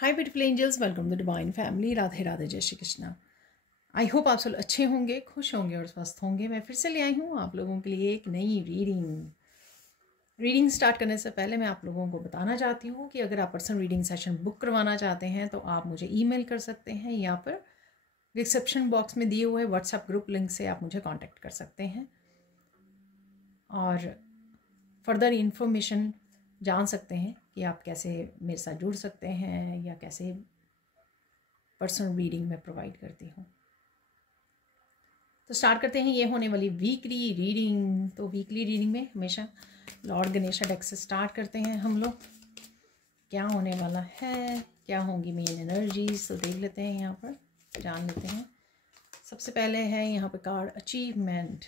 Hi beautiful angels, welcome to divine family. Radhe Radhe, जय Shri Krishna. I hope आप सब अच्छे होंगे, खुश होंगे और स्वस्थ होंगे। मैं फिर से ले आई हूँ आप लोगों के लिए एक नई रीडिंग स्टार्ट करने से पहले मैं आप लोगों को बताना चाहती हूँ कि अगर आप पर्सनल रीडिंग सेशन बुक करवाना चाहते हैं तो आप मुझे ईमेल कर सकते हैं या फिर डिस्क्रिप्शन बॉक्स में दिए हुए व्हाट्सएप ग्रुप लिंक से आप मुझे कांटेक्ट कर सकते हैं और फर्दर इन्फॉर्मेशन जान सकते हैं कि आप कैसे मेरे साथ जुड़ सकते हैं या कैसे पर्सनल रीडिंग मैं प्रोवाइड करती हूँ। तो स्टार्ट करते हैं। ये होने वाली वीकली रीडिंग। तो वीकली रीडिंग में हमेशा लॉर्ड गणेश डेक से स्टार्ट करते हैं हम लोग। क्या होने वाला है, क्या होंगी मेन एनर्जीज, तो देख लेते हैं, यहाँ पर जान लेते हैं। सबसे पहले है यहाँ पे कार्ड अचीवमेंट।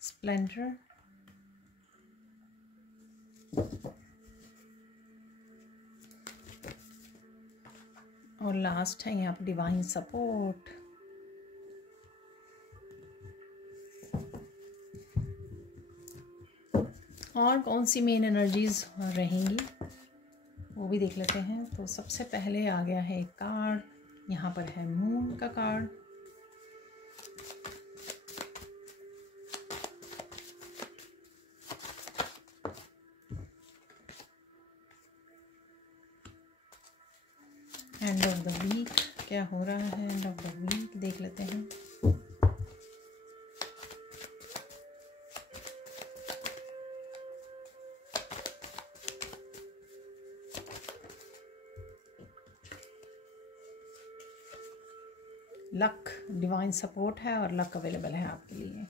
स्प्लेंडर और लास्ट है यहाँ पर डिवाइन सपोर्ट। और कौन सी मेन एनर्जीज रहेंगी वो भी देख लेते हैं। तो सबसे पहले आ गया है एक कार्ड, यहाँ पर है मून का card. End of the week क्या हो रहा है, एंड ऑफ द वीक देख लेते हैं। लक, डिवाइन सपोर्ट है और लक अवेलेबल है आपके लिए।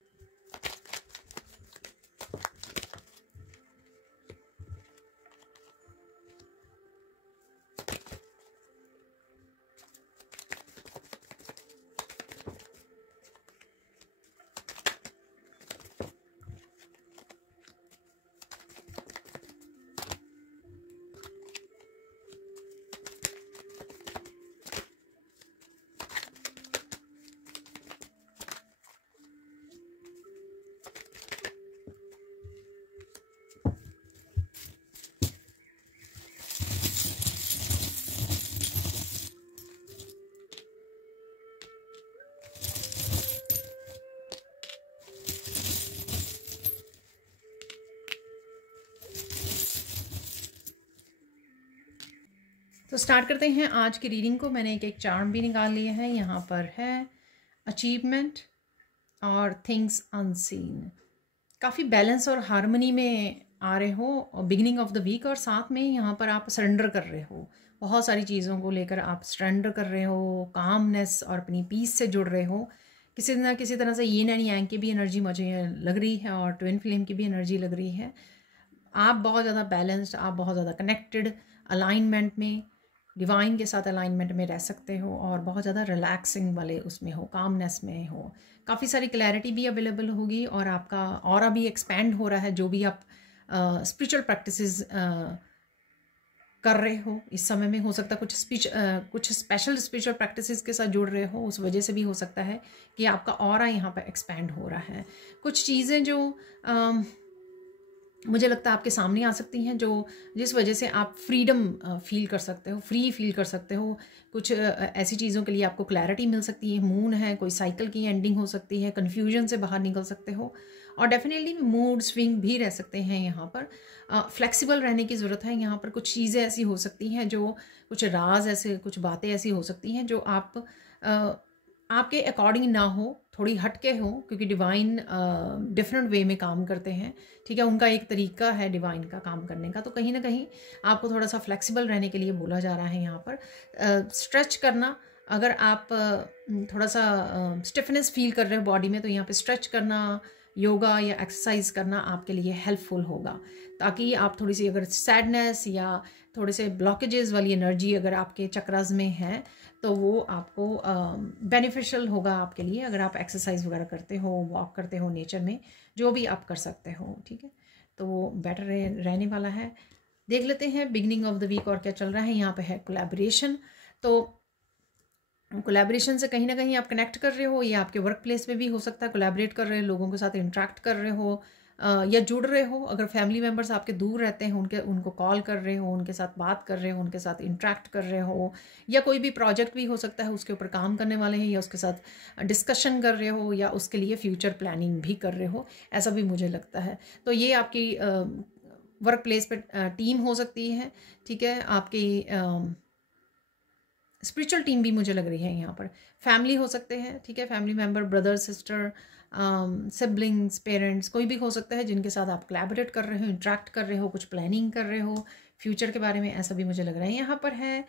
तो स्टार्ट करते हैं आज की रीडिंग को। मैंने एक चार्म भी निकाल लिए हैं। यहाँ पर है अचीवमेंट और थिंग्स अनसीन। काफ़ी बैलेंस और हार्मनी में आ रहे हो बिगिनिंग ऑफ द वीक, और साथ में यहाँ पर आप सरेंडर कर रहे हो। बहुत सारी चीज़ों को लेकर आप सरेंडर कर रहे हो, कामनेस और अपनी पीस से जुड़ रहे हो। किसी ना किसी तरह से यीन एंड यांग की भी एनर्जी मुझे लग रही है और ट्विन फ्लेम की भी एनर्जी लग रही है। आप बहुत ज़्यादा बैलेंस्ड, आप बहुत ज़्यादा कनेक्टेड, अलाइनमेंट में, डिवाइन के साथ अलाइनमेंट में रह सकते हो और बहुत ज़्यादा रिलैक्सिंग वाले उसमें हो, कामनेस में हो। काफ़ी सारी क्लैरिटी भी अवेलेबल होगी और आपका ऑरा भी एक्सपैंड हो रहा है। जो भी आप स्पिरिचुअल प्रैक्टिसेस कर रहे हो इस समय में, हो सकता है कुछ स्पेशल स्पिरिचुअल प्रैक्टिसेस के साथ जुड़ रहे हो, उस वजह से भी हो सकता है कि आपका ऑरा यहाँ पर एक्सपैंड हो रहा है। कुछ चीज़ें जो मुझे लगता है आपके सामने आ सकती हैं, जो जिस वजह से आप फ्रीडम फील कर सकते हो, फ्री फील कर सकते हो। कुछ ऐसी चीज़ों के लिए आपको क्लैरिटी मिल सकती है। मून है, कोई साइकिल की एंडिंग हो सकती है, कन्फ्यूजन से बाहर निकल सकते हो और डेफिनेटली मूड स्विंग भी रह सकते हैं। यहाँ पर फ्लेक्सिबल रहने की ज़रूरत है। यहाँ पर कुछ चीज़ें ऐसी हो सकती हैं, जो कुछ राज ऐसे, कुछ बातें ऐसी हो सकती हैं जो आपके अकॉर्डिंग ना हो, थोड़ी हटके हो, क्योंकि डिवाइन डिफरेंट वे में काम करते हैं। ठीक है, उनका एक तरीका है डिवाइन का काम करने का। तो कहीं ना कहीं आपको थोड़ा सा फ्लेक्सिबल रहने के लिए बोला जा रहा है। यहाँ पर स्ट्रेच करना, अगर आप थोड़ा सा स्टिफनेस फील कर रहे हो बॉडी में, तो यहाँ पे स्ट्रेच करना, योगा या एक्सरसाइज करना आपके लिए हेल्पफुल होगा, ताकि आप थोड़ी सी अगर सैडनेस या थोड़े से ब्लॉकेजेस वाली एनर्जी अगर आपके चक्रास में है तो वो आपको बेनिफिशियल होगा आपके लिए। अगर आप एक्सरसाइज वगैरह करते हो, वॉक करते हो नेचर में, जो भी आप कर सकते हो, ठीक है, तो वो बेटर रहने वाला है। देख लेते हैं बिगनिंग ऑफ द वीक और क्या चल रहा है। यहाँ पे है कोलैबोरेशन, तो कोलैबोरेशन से कहीं ना कहीं आप कनेक्ट कर रहे हो, या आपके वर्क प्लेस में भी हो सकता है कोलैबोरेट कर रहे हो, लोगों के साथ इंटरेक्ट कर रहे हो, या जुड़ रहे हो। अगर फैमिली मेम्बर्स आपके दूर रहते हैं, उनको कॉल कर रहे हो, उनके साथ बात कर रहे हो, उनके साथ इंटरेक्ट कर रहे हो, या कोई भी प्रोजेक्ट भी हो सकता है उसके ऊपर काम करने वाले हैं, या उसके साथ डिस्कशन कर रहे हो, या उसके लिए फ्यूचर प्लानिंग भी कर रहे हो, ऐसा भी मुझे लगता है। तो ये आपकी वर्क प्लेस पर टीम हो सकती है, ठीक है, आपकी स्पिरिचुअल टीम भी मुझे लग रही है यहाँ पर। फैमिली हो सकते हैं, ठीक है, family member, brother sister, siblings, parents, कोई भी हो सकता है जिनके साथ आप कोलैबोरेट कर रहे हो, इंटरेक्ट कर रहे हो, कुछ प्लानिंग कर रहे हो फ्यूचर के बारे में, ऐसा भी मुझे लग रहा है। यहाँ पर है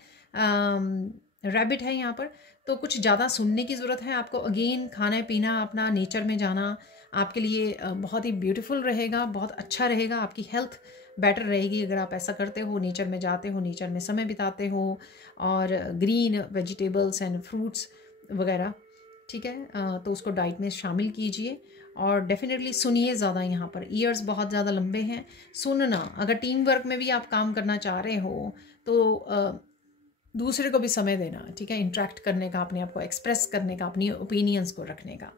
रैबिट है यहाँ पर, तो कुछ ज़्यादा सुनने की ज़रूरत है आपको। अगेन खाना पीना, अपना नेचर में जाना आपके लिए बहुत ही ब्यूटीफुल रहेगा, बहुत अच्छा रहेगा, आपकी हेल्थ बेटर रहेगी अगर आप ऐसा करते हो, नेचर में जाते हो, नेचर में समय बिताते हो, और ग्रीन वेजिटेबल्स एंड फ्रूट्स वगैरह, ठीक है, तो उसको डाइट में शामिल कीजिए। और डेफिनेटली सुनिए ज़्यादा, यहाँ पर ईयर्स बहुत ज़्यादा लंबे हैं, सुनना। अगर टीम वर्क में भी आप काम करना चाह रहे हो तो दूसरे को भी समय देना, ठीक है, इंटरेक्ट करने का, अपने आप को एक्सप्रेस करने का, अपनी ओपिनियंस को रखने का।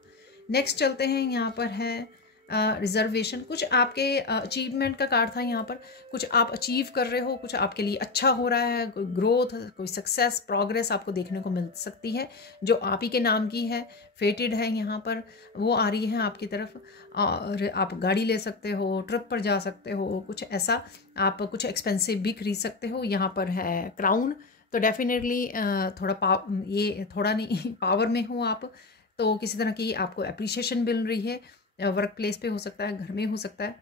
नेक्स्ट चलते हैं, यहाँ पर है रिजर्वेशन। कुछ आपके अचीवमेंट का कार्ड था यहाँ पर, कुछ आप अचीव कर रहे हो, कुछ आपके लिए अच्छा हो रहा है, कोई ग्रोथ, कोई सक्सेस, प्रोग्रेस आपको देखने को मिल सकती है जो आप ही के नाम की है, फेटेड है यहाँ पर, वो आ रही है आपकी तरफ। और आप गाड़ी ले सकते हो, ट्रिप पर जा सकते हो, कुछ ऐसा, आप कुछ एक्सपेंसिव भी खरीद सकते हो। यहाँ पर है क्राउन, तो डेफिनेटली ये थोड़ा नहीं पावर में हो आप, तो किसी तरह की आपको अप्रिशिएशन मिल रही है, वर्क प्लेस पे हो सकता है, घर में हो सकता है,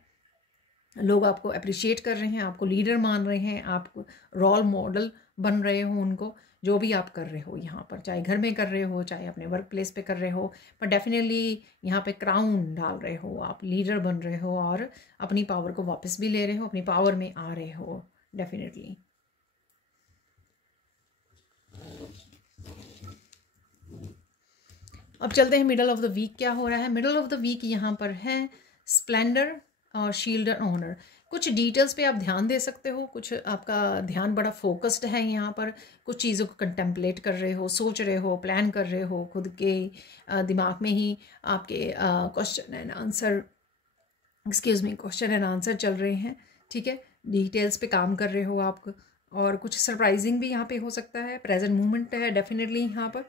लोग आपको अप्रिशिएट कर रहे हैं, आपको लीडर मान रहे हैं, आप रोल मॉडल बन रहे हो उनको, जो भी आप कर रहे हो यहाँ पर, चाहे घर में कर रहे हो, चाहे अपने वर्क प्लेस पे कर रहे हो, पर डेफिनेटली यहाँ पे क्राउन डाल रहे हो, आप लीडर बन रहे हो और अपनी पावर को वापस भी ले रहे हो, अपनी पावर में आ रहे हो डेफिनेटली। अब चलते हैं मिडल ऑफ द वीक क्या हो रहा है। मिडल ऑफ द वीक यहाँ पर है स्प्लेंडर और शील्ड एंड ऑनर। कुछ डिटेल्स पे आप ध्यान दे सकते हो, कुछ आपका ध्यान बड़ा फोकस्ड है यहाँ पर, कुछ चीज़ों को कंटेम्पलेट कर रहे हो, सोच रहे हो, प्लान कर रहे हो, खुद के दिमाग में ही आपके क्वेश्चन एंड आंसर चल रहे हैं, ठीक है, डिटेल्स पे काम कर रहे हो आप। और कुछ सरप्राइजिंग भी यहाँ पे हो सकता है, प्रेजेंट मोमेंट है डेफिनेटली यहाँ पर।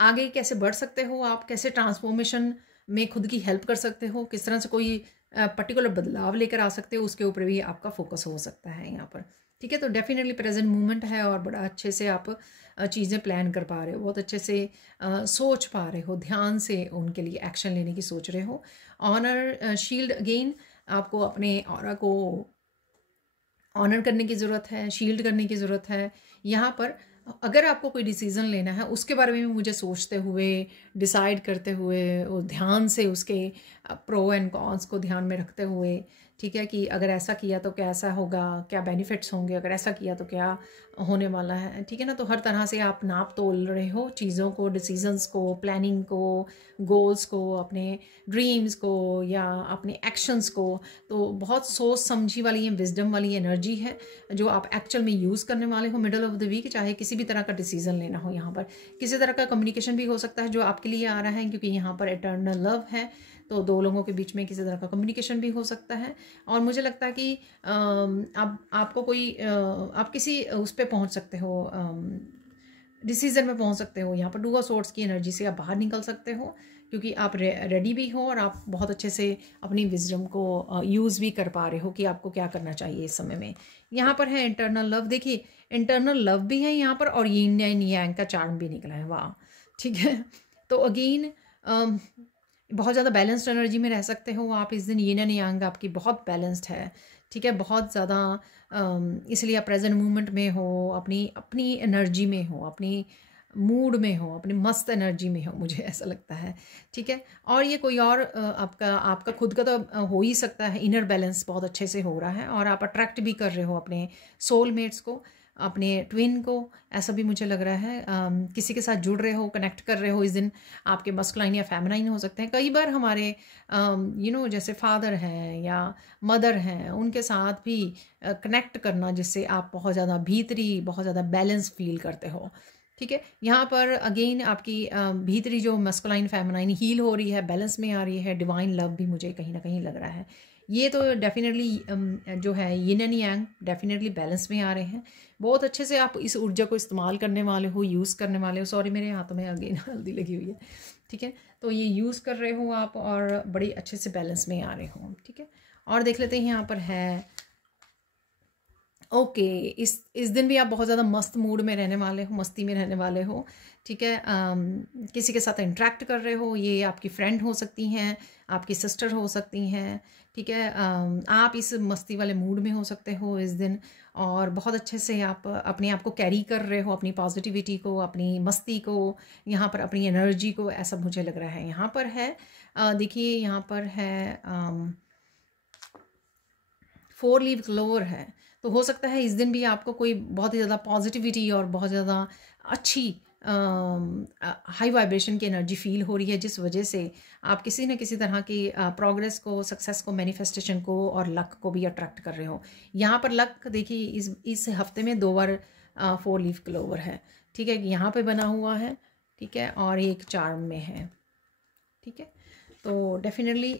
आगे कैसे बढ़ सकते हो आप, कैसे ट्रांसफॉर्मेशन में खुद की हेल्प कर सकते हो, किस तरह से कोई पर्टिकुलर बदलाव लेकर आ सकते हो, उसके ऊपर भी आपका फोकस हो सकता है यहाँ पर, ठीक है। तो डेफिनेटली प्रेजेंट मोमेंट है और बड़ा अच्छे से आप चीज़ें प्लान कर पा रहे हो, बहुत अच्छे से सोच पा रहे हो, ध्यान से उनके लिए एक्शन लेने की सोच रहे हो। ऑनर शील्ड, अगेन आपको अपने ऑरा को ऑनर करने की ज़रूरत है, शील्ड करने की ज़रूरत है यहाँ पर। अगर आपको कोई डिसीज़न लेना है उसके बारे में मुझे सोचते हुए, डिसाइड करते हुए, और ध्यान से उसके प्रो एंड कॉन्स को ध्यान में रखते हुए, ठीक है, कि अगर ऐसा किया तो कैसा होगा, क्या बेनिफिट्स होंगे, अगर ऐसा किया तो क्या होने वाला है, ठीक है ना। तो हर तरह से आप नाप तोल रहे हो चीज़ों को, डिसीजंस को, प्लानिंग को, गोल्स को, अपने ड्रीम्स को या अपने एक्शंस को। तो बहुत सोच समझी वाली, विजडम वाली एनर्जी है जो आप एक्चुअल में यूज़ करने वाले हो मिडल ऑफ द वीक, चाहे किसी भी तरह का डिसीजन लेना हो। यहाँ पर किसी तरह का कम्युनिकेशन भी हो सकता है जो आपके लिए आ रहा है, क्योंकि यहाँ पर इटर्नल लव है, तो दो लोगों के बीच में किसी तरह का कम्युनिकेशन भी हो सकता है। और मुझे लगता है कि आपको कोई आप किसी उस पर पहुँच सकते हो, डिसीजन में पहुँच सकते हो। यहाँ पर डू ऑफ सोर्ड्स की एनर्जी से आप बाहर निकल सकते हो, क्योंकि आप रेडी भी हो और आप बहुत अच्छे से अपनी विजडम को यूज़ भी कर पा रहे हो कि आपको क्या करना चाहिए इस समय में। यहाँ पर है इंटरनल लव, देखिए इंटरनल लव भी है यहाँ पर, और यीन एंड यांग का चार्म भी निकला है, वाह, ठीक है। तो अगेन बहुत ज़्यादा बैलेंस्ड एनर्जी में रह सकते हो आप इस दिन, यीन एंड यांग आपकी बहुत बैलेंस्ड है, ठीक है, बहुत ज़्यादा, इसलिए आप प्रेजेंट मूवमेंट में हो, अपनी एनर्जी में हो, अपनी मूड में हो, अपनी मस्त एनर्जी में हो, मुझे ऐसा लगता है, ठीक है। और ये कोई और आपका खुद का तो हो ही सकता है, इनर बैलेंस बहुत अच्छे से हो रहा है और आप अट्रैक्ट भी कर रहे हो अपने सोलमेट्स को, अपने ट्विन को, ऐसा भी मुझे लग रहा है। किसी के साथ जुड़ रहे हो, कनेक्ट कर रहे हो इस दिन। आपके मस्कुलाइन या फेमिनाइन हो सकते हैं। कई बार हमारे जैसे फादर हैं या मदर हैं, उनके साथ भी कनेक्ट करना, जिससे आप बहुत ज़्यादा भीतरी, बहुत ज़्यादा बैलेंस फील करते हो। ठीक है, यहाँ पर अगेन आपकी भीतरी जो मस्कुलाइन फेमिनाइन हील हो रही है, बैलेंस में आ रही है। डिवाइन लव भी मुझे कहीं ना कहीं लग रहा है। ये तो डेफिनेटली जो है yin and yang definitely balance में आ रहे हैं। बहुत अच्छे से आप इस ऊर्जा को इस्तेमाल करने वाले हो, यूज़ करने वाले हो। सॉरी, मेरे हाथों में अगेन हल्दी लगी हुई है। ठीक है, तो ये यूज़ कर रहे हो आप और बड़े अच्छे से बैलेंस में आ रहे हो। ठीक है, और देख लेते हैं यहाँ पर है ओके इस दिन भी आप बहुत ज़्यादा मस्त मूड में रहने वाले हो, मस्ती में रहने वाले हो। ठीक है, किसी के साथ इंटरेक्ट कर रहे हो, ये आपकी फ्रेंड हो सकती हैं, आपकी सिस्टर हो सकती हैं। ठीक है, आप इस मस्ती वाले मूड में हो सकते हो इस दिन, और बहुत अच्छे से आप अपने आप को कैरी कर रहे हो, अपनी पॉजिटिविटी को, अपनी मस्ती को, यहाँ पर अपनी एनर्जी को, ऐसा मुझे लग रहा है। यहाँ पर है देखिए, यहाँ पर है 4 लीव क्लोवर है। तो हो सकता है इस दिन भी आपको कोई बहुत ही ज़्यादा पॉजिटिविटी और बहुत ज़्यादा अच्छी हाई वाइब्रेशन की एनर्जी फील हो रही है, जिस वजह से आप किसी न किसी तरह की प्रोग्रेस को, सक्सेस को, मैनिफेस्टेशन को और लक को भी अट्रैक्ट कर रहे हो। यहाँ पर लक देखिए इस हफ्ते में 2 बार 4 लीव क्लोवर है। ठीक है, यहाँ पे बना हुआ है। ठीक है, और ये एक चार्म में है। ठीक है, तो डेफिनेटली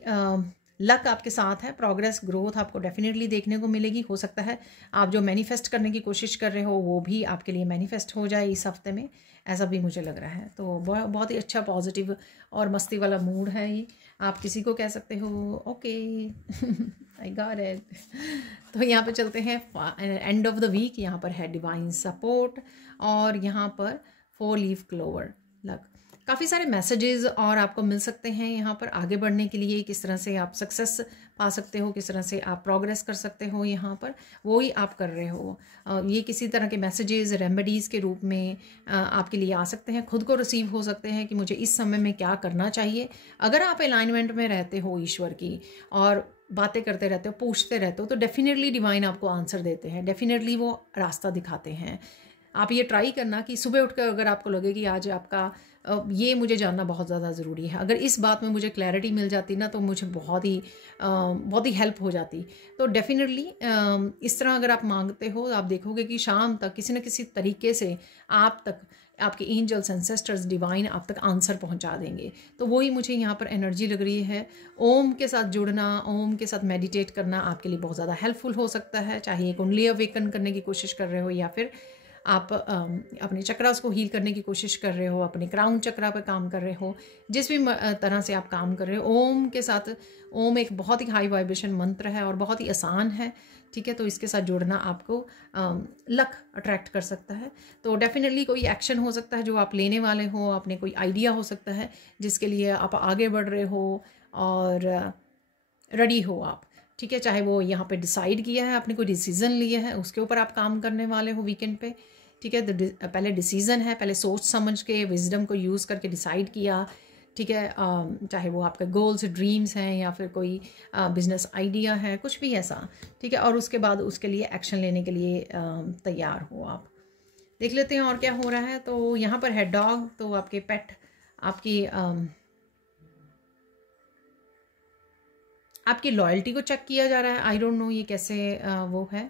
लक आपके साथ है। प्रोग्रेस, ग्रोथ आपको डेफिनेटली देखने को मिलेगी। हो सकता है आप जो मैनिफेस्ट करने की कोशिश कर रहे हो वो भी आपके लिए मैनिफेस्ट हो जाए इस हफ्ते में, ऐसा भी मुझे लग रहा है। तो बहुत ही अच्छा पॉजिटिव और मस्ती वाला मूड है ये। आप किसी को कह सकते हो ओके आई गॉट इट। तो यहाँ पे चलते हैं एंड ऑफ द वीक। यहाँ पर है डिवाइन सपोर्ट और यहाँ पर 4 लीफ क्लोवर लक। काफ़ी सारे मैसेजेस और आपको मिल सकते हैं यहाँ पर आगे बढ़ने के लिए। किस तरह से आप सक्सेस पा सकते हो, किस तरह से आप प्रोग्रेस कर सकते हो, यहाँ पर वो ही आप कर रहे हो। ये किसी तरह के मैसेजेस रेमेडीज़ के रूप में आपके लिए आ सकते हैं। खुद को रिसीव हो सकते हैं कि मुझे इस समय में क्या करना चाहिए। अगर आप अलाइनमेंट में रहते हो ईश्वर की और बातें करते रहते हो, पूछते रहते हो, तो डेफिनेटली डिवाइन आपको आंसर देते हैं, डेफिनेटली वो रास्ता दिखाते हैं। आप ये ट्राई करना कि सुबह उठकर अगर आपको लगे कि आज आपका ये मुझे जानना बहुत ज़्यादा ज़रूरी है, अगर इस बात में मुझे क्लैरिटी मिल जाती ना, तो मुझे बहुत ही हेल्प हो जाती। तो डेफिनेटली इस तरह अगर आप मांगते हो, आप देखोगे कि शाम तक किसी न किसी तरीके से आप तक आपके एंजल्स, एंसेस्टर्स, डिवाइन आप तक आंसर पहुंचा देंगे। तो वही मुझे यहाँ पर एनर्जी लग रही है। ओम के साथ जुड़ना, ओम के साथ मेडिटेट करना आपके लिए बहुत ज़्यादा हेल्पफुल हो सकता है। चाहे एक कुंडली अवेकन करने की कोशिश कर रहे हो या फिर आप अपने चक्रास को हील करने की कोशिश कर रहे हो, अपने क्राउन चक्रा पर काम कर रहे हो, जिस भी तरह से आप काम कर रहे हो, ओम के साथ, ओम एक बहुत ही हाई वाइब्रेशन मंत्र है और बहुत ही आसान है। ठीक है, तो इसके साथ जुड़ना आपको लक अट्रैक्ट कर सकता है। तो डेफिनेटली कोई एक्शन हो सकता है जो आप लेने वाले हो, अपने कोई आइडिया हो सकता है जिसके लिए आप आगे बढ़ रहे हो और रेडी हो आप। ठीक है, चाहे वो यहाँ पे डिसाइड किया है, आपने कोई डिसीज़न लिया है, उसके ऊपर आप काम करने वाले हो वीकेंड पे। ठीक है, तो पहले डिसीज़न है, पहले सोच समझ के विजडम को यूज़ करके डिसाइड किया। ठीक है, चाहे वो आपके गोल्स, ड्रीम्स हैं या फिर कोई बिजनेस आइडिया है, कुछ भी ऐसा। ठीक है, और उसके बाद उसके लिए एक्शन लेने के लिए तैयार हो आप। देख लेते हैं और क्या हो रहा है। तो यहाँ पर है डॉग, तो आपके पेट आपकी लॉयल्टी को चेक किया जा रहा है। आई डोंट नो ये कैसे वो है।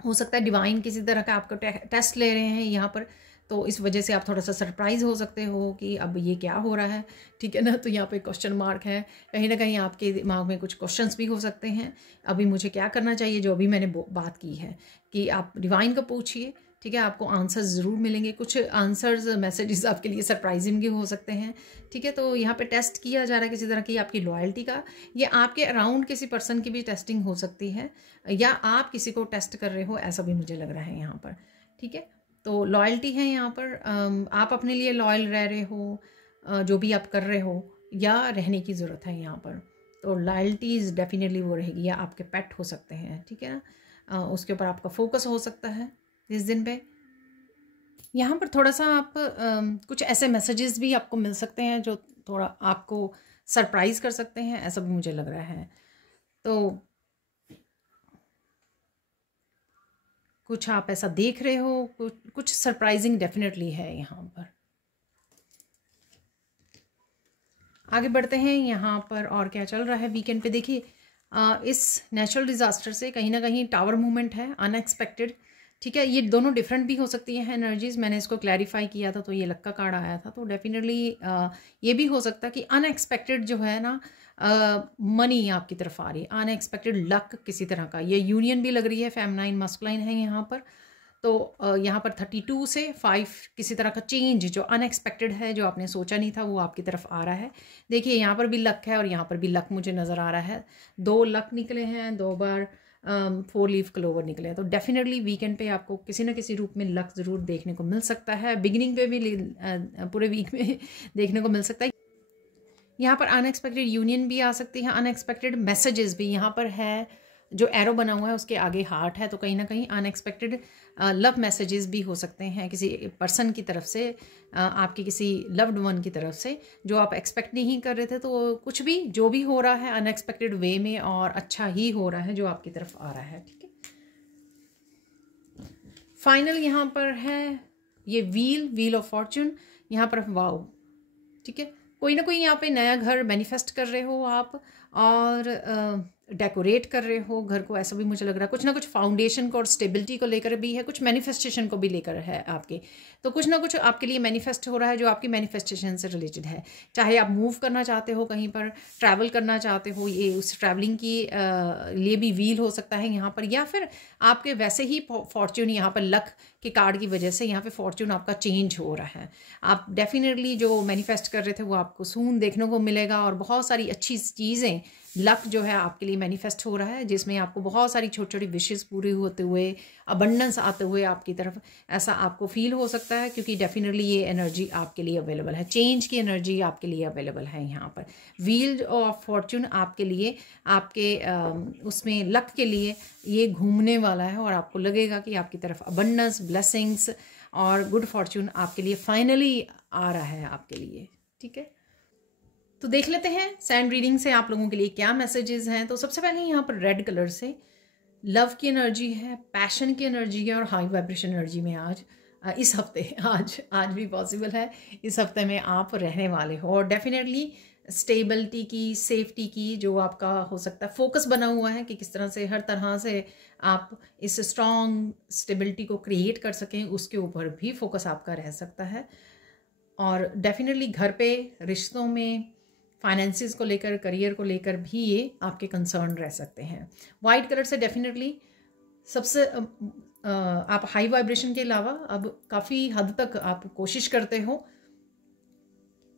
हो सकता है डिवाइन किसी तरह का आपको टेस्ट ले रहे हैं यहाँ पर, तो इस वजह से आप थोड़ा सा सरप्राइज़ हो सकते हो कि अब ये क्या हो रहा है। ठीक है ना, तो यहाँ पे क्वेश्चन मार्क है। कहीं ना कहीं आपके दिमाग में कुछ क्वेश्चंस भी हो सकते हैं, अभी मुझे क्या करना चाहिए। जो अभी मैंने बात की है कि आप डिवाइन को पूछिए। ठीक है, आपको आंसर्स ज़रूर मिलेंगे। कुछ आंसर्स, मैसेजेस आपके लिए सरप्राइजिंग भी हो सकते हैं। ठीक है, तो यहाँ पे टेस्ट किया जा रहा है किसी तरह की आपकी लॉयल्टी का, या आपके अराउंड किसी पर्सन की भी टेस्टिंग हो सकती है, या आप किसी को टेस्ट कर रहे हो, ऐसा भी मुझे लग रहा है यहाँ पर। ठीक है, तो लॉयल्टी है यहाँ पर, आप अपने लिए लॉयल रह रहे हो, जो भी आप कर रहे हो, या रहने की ज़रूरत है यहाँ पर। तो लॉयल्टीज़ डेफिनेटली वो रहेगी, या आपके पेट हो सकते हैं। ठीक है ना, उसके ऊपर आपका फोकस हो सकता है इस दिन पे। यहाँ पर थोड़ा सा आप कुछ ऐसे मैसेजेस भी आपको मिल सकते हैं जो थोड़ा आपको सरप्राइज कर सकते हैं, ऐसा भी मुझे लग रहा है। तो कुछ आप ऐसा देख रहे हो, कुछ सरप्राइजिंग डेफिनेटली है यहाँ पर। आगे बढ़ते हैं यहाँ पर और क्या चल रहा है वीकेंड पे। देखिए इस नेचुरल डिज़ास्टर से कहीं ना कहीं टावर मूवमेंट है, अनएक्सपेक्टेड। ठीक है, ये दोनों डिफरेंट भी हो सकती हैं एनर्जीज। मैंने इसको क्लैरिफाई किया था तो ये लक का कार्ड आया था, तो डेफिनेटली ये भी हो सकता है कि अनएक्सपेक्टेड जो है ना मनी आपकी तरफ आ रही है, अनएक्सपेक्टेड लक किसी तरह का। ये यूनियन भी लग रही है, फेमिनाइन मस्कुलाइन है यहाँ पर। तो यहाँ पर 32 से 5 किसी तरह का चेंज जो अनएक्सपेक्टेड है, जो आपने सोचा नहीं था, वो आपकी तरफ आ रहा है। देखिए यहाँ पर भी लक है और यहाँ पर भी लक मुझे नज़र आ रहा है। 2 लक निकले हैं, 2 बार 4 लीफ क्लोवर निकले हैं। तो डेफिनेटली वीकेंड पे आपको किसी न किसी रूप में लक ज़रूर देखने को मिल सकता है। बिगिनिंग पे भी पूरे वीक में देखने को मिल सकता है। यहाँ पर अनएक्सपेक्टेड यूनियन भी आ सकती है, अनएक्सपेक्टेड मैसेजेस भी यहाँ पर है। जो एरो बना हुआ है उसके आगे हार्ट है, तो कहीं ना कहीं अनएक्सपेक्टेड लव मैसेजेस भी हो सकते हैं किसी पर्सन की तरफ से, आपके किसी लव्ड वन की तरफ से, जो आप एक्सपेक्ट नहीं कर रहे थे। तो कुछ भी जो भी हो रहा है अनएक्सपेक्टेड वे में और अच्छा ही हो रहा है जो आपकी तरफ आ रहा है। ठीक है, फाइनल यहाँ पर है ये व्हील ऑफ फॉर्च्यून। यहाँ पर वाओ, ठीक है, कोई ना कोई यहाँ पे नया घर मैनिफेस्ट कर रहे हो आप, और डेकोरेट कर रहे हो घर को, ऐसा भी मुझे लग रहा है। कुछ ना कुछ फाउंडेशन को और स्टेबिलिटी को लेकर भी है, कुछ मैनिफेस्टेशन को भी लेकर है आपके। तो कुछ ना कुछ आपके लिए मैनिफेस्ट हो रहा है जो आपकी मैनिफेस्टेशन से रिलेटेड है। चाहे आप मूव करना चाहते हो, कहीं पर ट्रैवल करना चाहते हो, ये उस ट्रैवलिंग की लिए भी व्हील हो सकता है यहाँ पर। या फिर आपके वैसे ही फॉर्च्यून यहाँ पर लक के कार्ड की वजह से यहाँ पे फॉर्च्यून आपका चेंज हो रहा है। आप डेफिनेटली जो मैनिफेस्ट कर रहे थे वो आपको सून देखने को मिलेगा, और बहुत सारी अच्छी चीज़ें लक जो है आपके लिए मैनिफेस्ट हो रहा है, जिसमें आपको बहुत सारी छोटी छोटी विशेस पूरी होते हुए, अबंडेंस आते हुए आपकी तरफ, ऐसा आपको फील हो सकता है। क्योंकि डेफिनेटली ये एनर्जी आपके लिए अवेलेबल है, चेंज की एनर्जी आपके लिए अवेलेबल है यहाँ पर। व्हील ऑफ फॉर्च्यून आपके लिए, आपके उसमें लक के लिए ये घूमने वाला है, और आपको लगेगा कि आपकी तरफ अबंडेंस, ब्लेसिंग्स और गुड फॉर्च्यून आपके लिए फाइनली आ रहा है आपके लिए। ठीक है, तो देख लेते हैं सैंड रीडिंग से आप लोगों के लिए क्या मैसेजेस हैं। तो सबसे पहले यहाँ पर रेड कलर से लव की एनर्जी है, पैशन की एनर्जी है, और हाई वाइब्रेशन एनर्जी में आज इस हफ्ते आज भी पॉसिबल है, इस हफ्ते में आप रहने वाले हो। और डेफिनेटली स्टेबिलिटी की, सेफ्टी की जो आपका हो सकता है फोकस बना हुआ है कि किस तरह से हर तरह से आप इस स्ट्रॉन्ग स्टेबिलिटी को क्रिएट कर सकें, उसके ऊपर भी फोकस आपका रह सकता है। और डेफिनेटली घर पे, रिश्तों में, फाइनेंसिस को लेकर, करियर को लेकर भी ये आपके कंसर्न रह सकते हैं। वाइट कलर से डेफिनेटली सबसे आप हाई वाइब्रेशन के अलावा अब काफ़ी हद तक आप कोशिश करते हो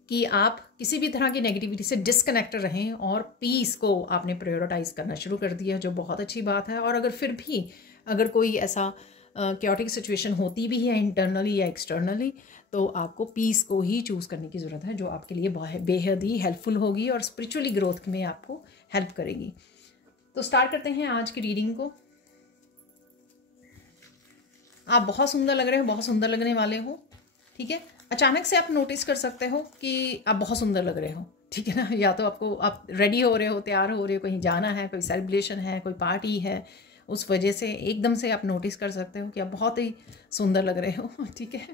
कि आप किसी भी तरह की नेगेटिविटी से डिस्कनेक्ट रहें, और पीस को आपने प्रायोरिटाइज करना शुरू कर दिया, जो बहुत अच्छी बात है। और अगर फिर भी अगर कोई ऐसा क्योटिक सिचुएशन होती भी है इंटरनली या एक्सटर्नली, तो आपको पीस को ही चूज़ करने की ज़रूरत है, जो आपके लिए बेहद ही हेल्पफुल होगी और स्पिरिचुअली ग्रोथ में आपको हेल्प करेगी। तो स्टार्ट करते हैं आज की रीडिंग को। आप बहुत सुंदर लग रहे हो, बहुत सुंदर लगने वाले हो। ठीक है, अचानक से आप नोटिस कर सकते हो कि आप बहुत सुंदर लग रहे हो। ठीक है ना, या तो आप रेडी हो रहे हो, तैयार हो रहे हो, कहीं जाना है, कोई सेलिब्रेशन है, कोई पार्टी है, उस वजह से एकदम से आप नोटिस कर सकते हो कि आप बहुत ही सुंदर लग रहे हो। ठीक है,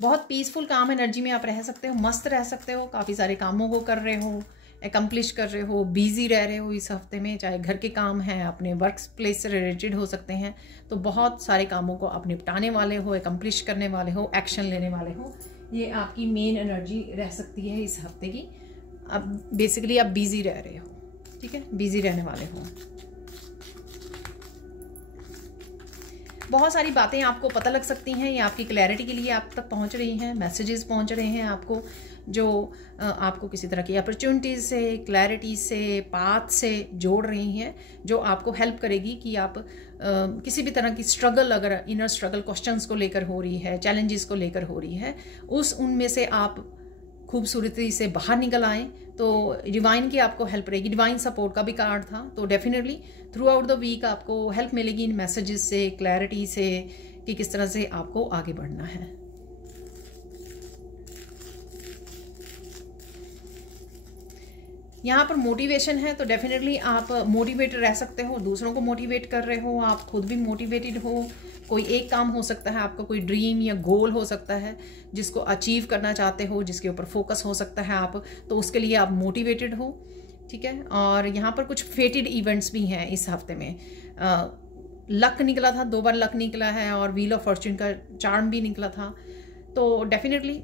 बहुत पीसफुल काम एनर्जी में आप रह सकते हो, मस्त रह सकते हो, काफ़ी सारे कामों को कर रहे हो, एकम्प्लिश कर रहे हो, बिजी रह रहे हो इस हफ्ते में। चाहे घर के काम हैं, अपने वर्क प्लेस से रिलेटेड हो सकते हैं, तो बहुत सारे कामों को आप निपटाने वाले हो, एकम्प्लिश करने वाले हो, एक्शन लेने वाले हो। ये आपकी मेन एनर्जी रह सकती है इस हफ्ते की। अब बेसिकली आप बिजी रह रहे हो। ठीक है, बिजी रहने वाले हो। बहुत सारी बातें आपको पता लग सकती हैं, ये आपकी क्लैरिटी के लिए आप तक पहुंच रही हैं, मैसेजेस पहुंच रहे हैं आपको, जो आपको किसी तरह की अपॉर्चुनिटीज़ से, क्लैरिटी से, पाथ से जोड़ रही हैं, जो आपको हेल्प करेगी कि आप किसी भी तरह की स्ट्रगल, अगर इनर स्ट्रगल क्वेश्चंस को लेकर हो रही है, चैलेंजेस को लेकर हो रही है, उनमें से आप खूबसूरती से बाहर निकल आएँ। तो डिवाइन की आपको हेल्प रहेगी, डिवाइन सपोर्ट का भी कार्ड था। तो definitely throughout the week आपको हेल्प मिलेगी इन मैसेजेस से, क्लैरिटी से, कि किस तरह से आपको आगे बढ़ना है। यहाँ पर मोटिवेशन है तो डेफिनेटली आप मोटिवेटेड रह सकते हो, दूसरों को मोटिवेट कर रहे हो, आप खुद भी मोटिवेटेड हो। कोई एक काम हो सकता है आपका, कोई ड्रीम या गोल हो सकता है जिसको अचीव करना चाहते हो, जिसके ऊपर फोकस हो सकता है आप, तो उसके लिए आप मोटिवेटेड हो, ठीक है। और यहाँ पर कुछ फेटेड इवेंट्स भी हैं इस हफ्ते में। लक निकला था, 2 बार लक निकला है, और व्हील ऑफ फॉर्च्यून का चार्म भी निकला था। तो डेफिनेटली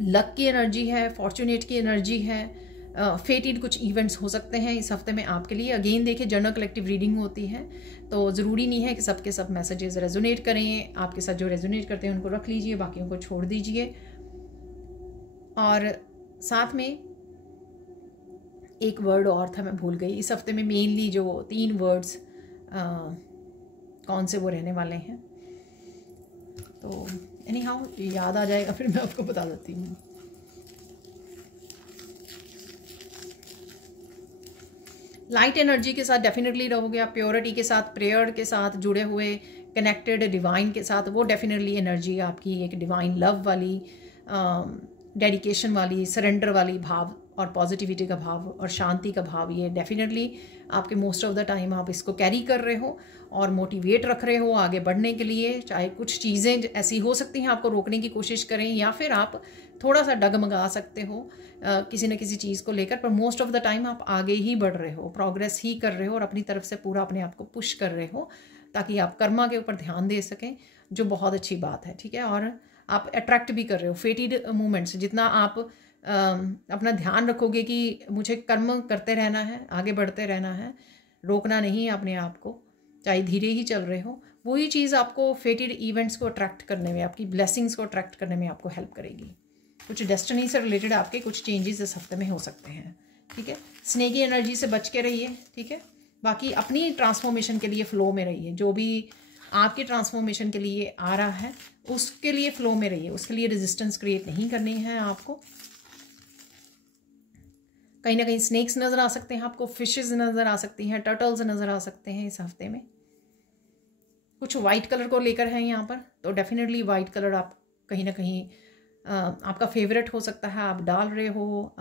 लक की एनर्जी है, फॉर्चुनेट की एनर्जी है, फेटेड कुछ इवेंट्स हो सकते हैं इस हफ्ते में आपके लिए। अगेन देखिए, जनरल कलेक्टिव रीडिंग होती है तो ज़रूरी नहीं है कि सबके सब मैसेजेस रेजोनेट करें। आपके साथ जो रेजोनेट करते हैं उनको रख लीजिए, बाकियों को छोड़ दीजिए। और साथ में एक वर्ड और था, मैं भूल गई। इस हफ्ते में मेनली जो 3 वर्ड्स कौन से वो रहने वाले हैं, तो एनी हाउ याद आ जाएगा फिर मैं आपको बता देती हूँ। लाइट एनर्जी के साथ डेफिनेटली रहोगे आप, प्योरिटी के साथ, प्रेयर के साथ जुड़े हुए, कनेक्टेड डिवाइन के साथ, वो डेफिनेटली एनर्जी आपकी एक डिवाइन लव वाली, डेडिकेशन वाली, सरेंडर वाली भाव, और पॉजिटिविटी का भाव और शांति का भाव, ये डेफिनेटली आपके मोस्ट ऑफ द टाइम आप इसको कैरी कर रहे हो और मोटिवेट रख रहे हो आगे बढ़ने के लिए। चाहे कुछ चीज़ें ऐसी हो सकती हैं आपको रोकने की कोशिश करें, या फिर आप थोड़ा सा डगमगा सकते हो किसी न किसी चीज़ को लेकर, पर मोस्ट ऑफ द टाइम आप आगे ही बढ़ रहे हो, प्रोग्रेस ही कर रहे हो और अपनी तरफ से पूरा अपने आप को पुश कर रहे हो ताकि आप कर्मा के ऊपर ध्यान दे सकें, जो बहुत अच्छी बात है, ठीक है। और आप अट्रैक्ट भी कर रहे हो फेटेड मूवमेंट्स। जितना आप अपना ध्यान रखोगे कि मुझे कर्म करते रहना है, आगे बढ़ते रहना है, रोकना नहीं है अपने आप को, चाहे धीरे ही चल रहे हो, वही चीज़ आपको फेटेड इवेंट्स को अट्रैक्ट करने में, आपकी ब्लेसिंग्स को अट्रैक्ट करने में आपको हेल्प करेगी। कुछ डेस्टिनी से रिलेटेड आपके कुछ चेंजेस इस हफ्ते में हो सकते हैं, ठीक है। स्नेकी एनर्जी से बच के रहिए, ठीक है। बाकी अपनी ट्रांसफॉर्मेशन के लिए फ़्लो में रहिए, जो भी आपके ट्रांसफॉर्मेशन के लिए आ रहा है उसके लिए फ़्लो में रहिए, उसके लिए रेजिस्टेंस क्रिएट नहीं करनी है आपको। कहीं ना कहीं स्नेक्स नज़र आ सकते हैं आपको, फिशेस नज़र आ सकती हैं, टर्टल्स नज़र आ सकते हैं इस हफ्ते में। कुछ वाइट कलर को लेकर है यहाँ पर, तो डेफिनेटली वाइट कलर आप कहीं ना कहीं आपका फेवरेट हो सकता है, आप डाल रहे हो।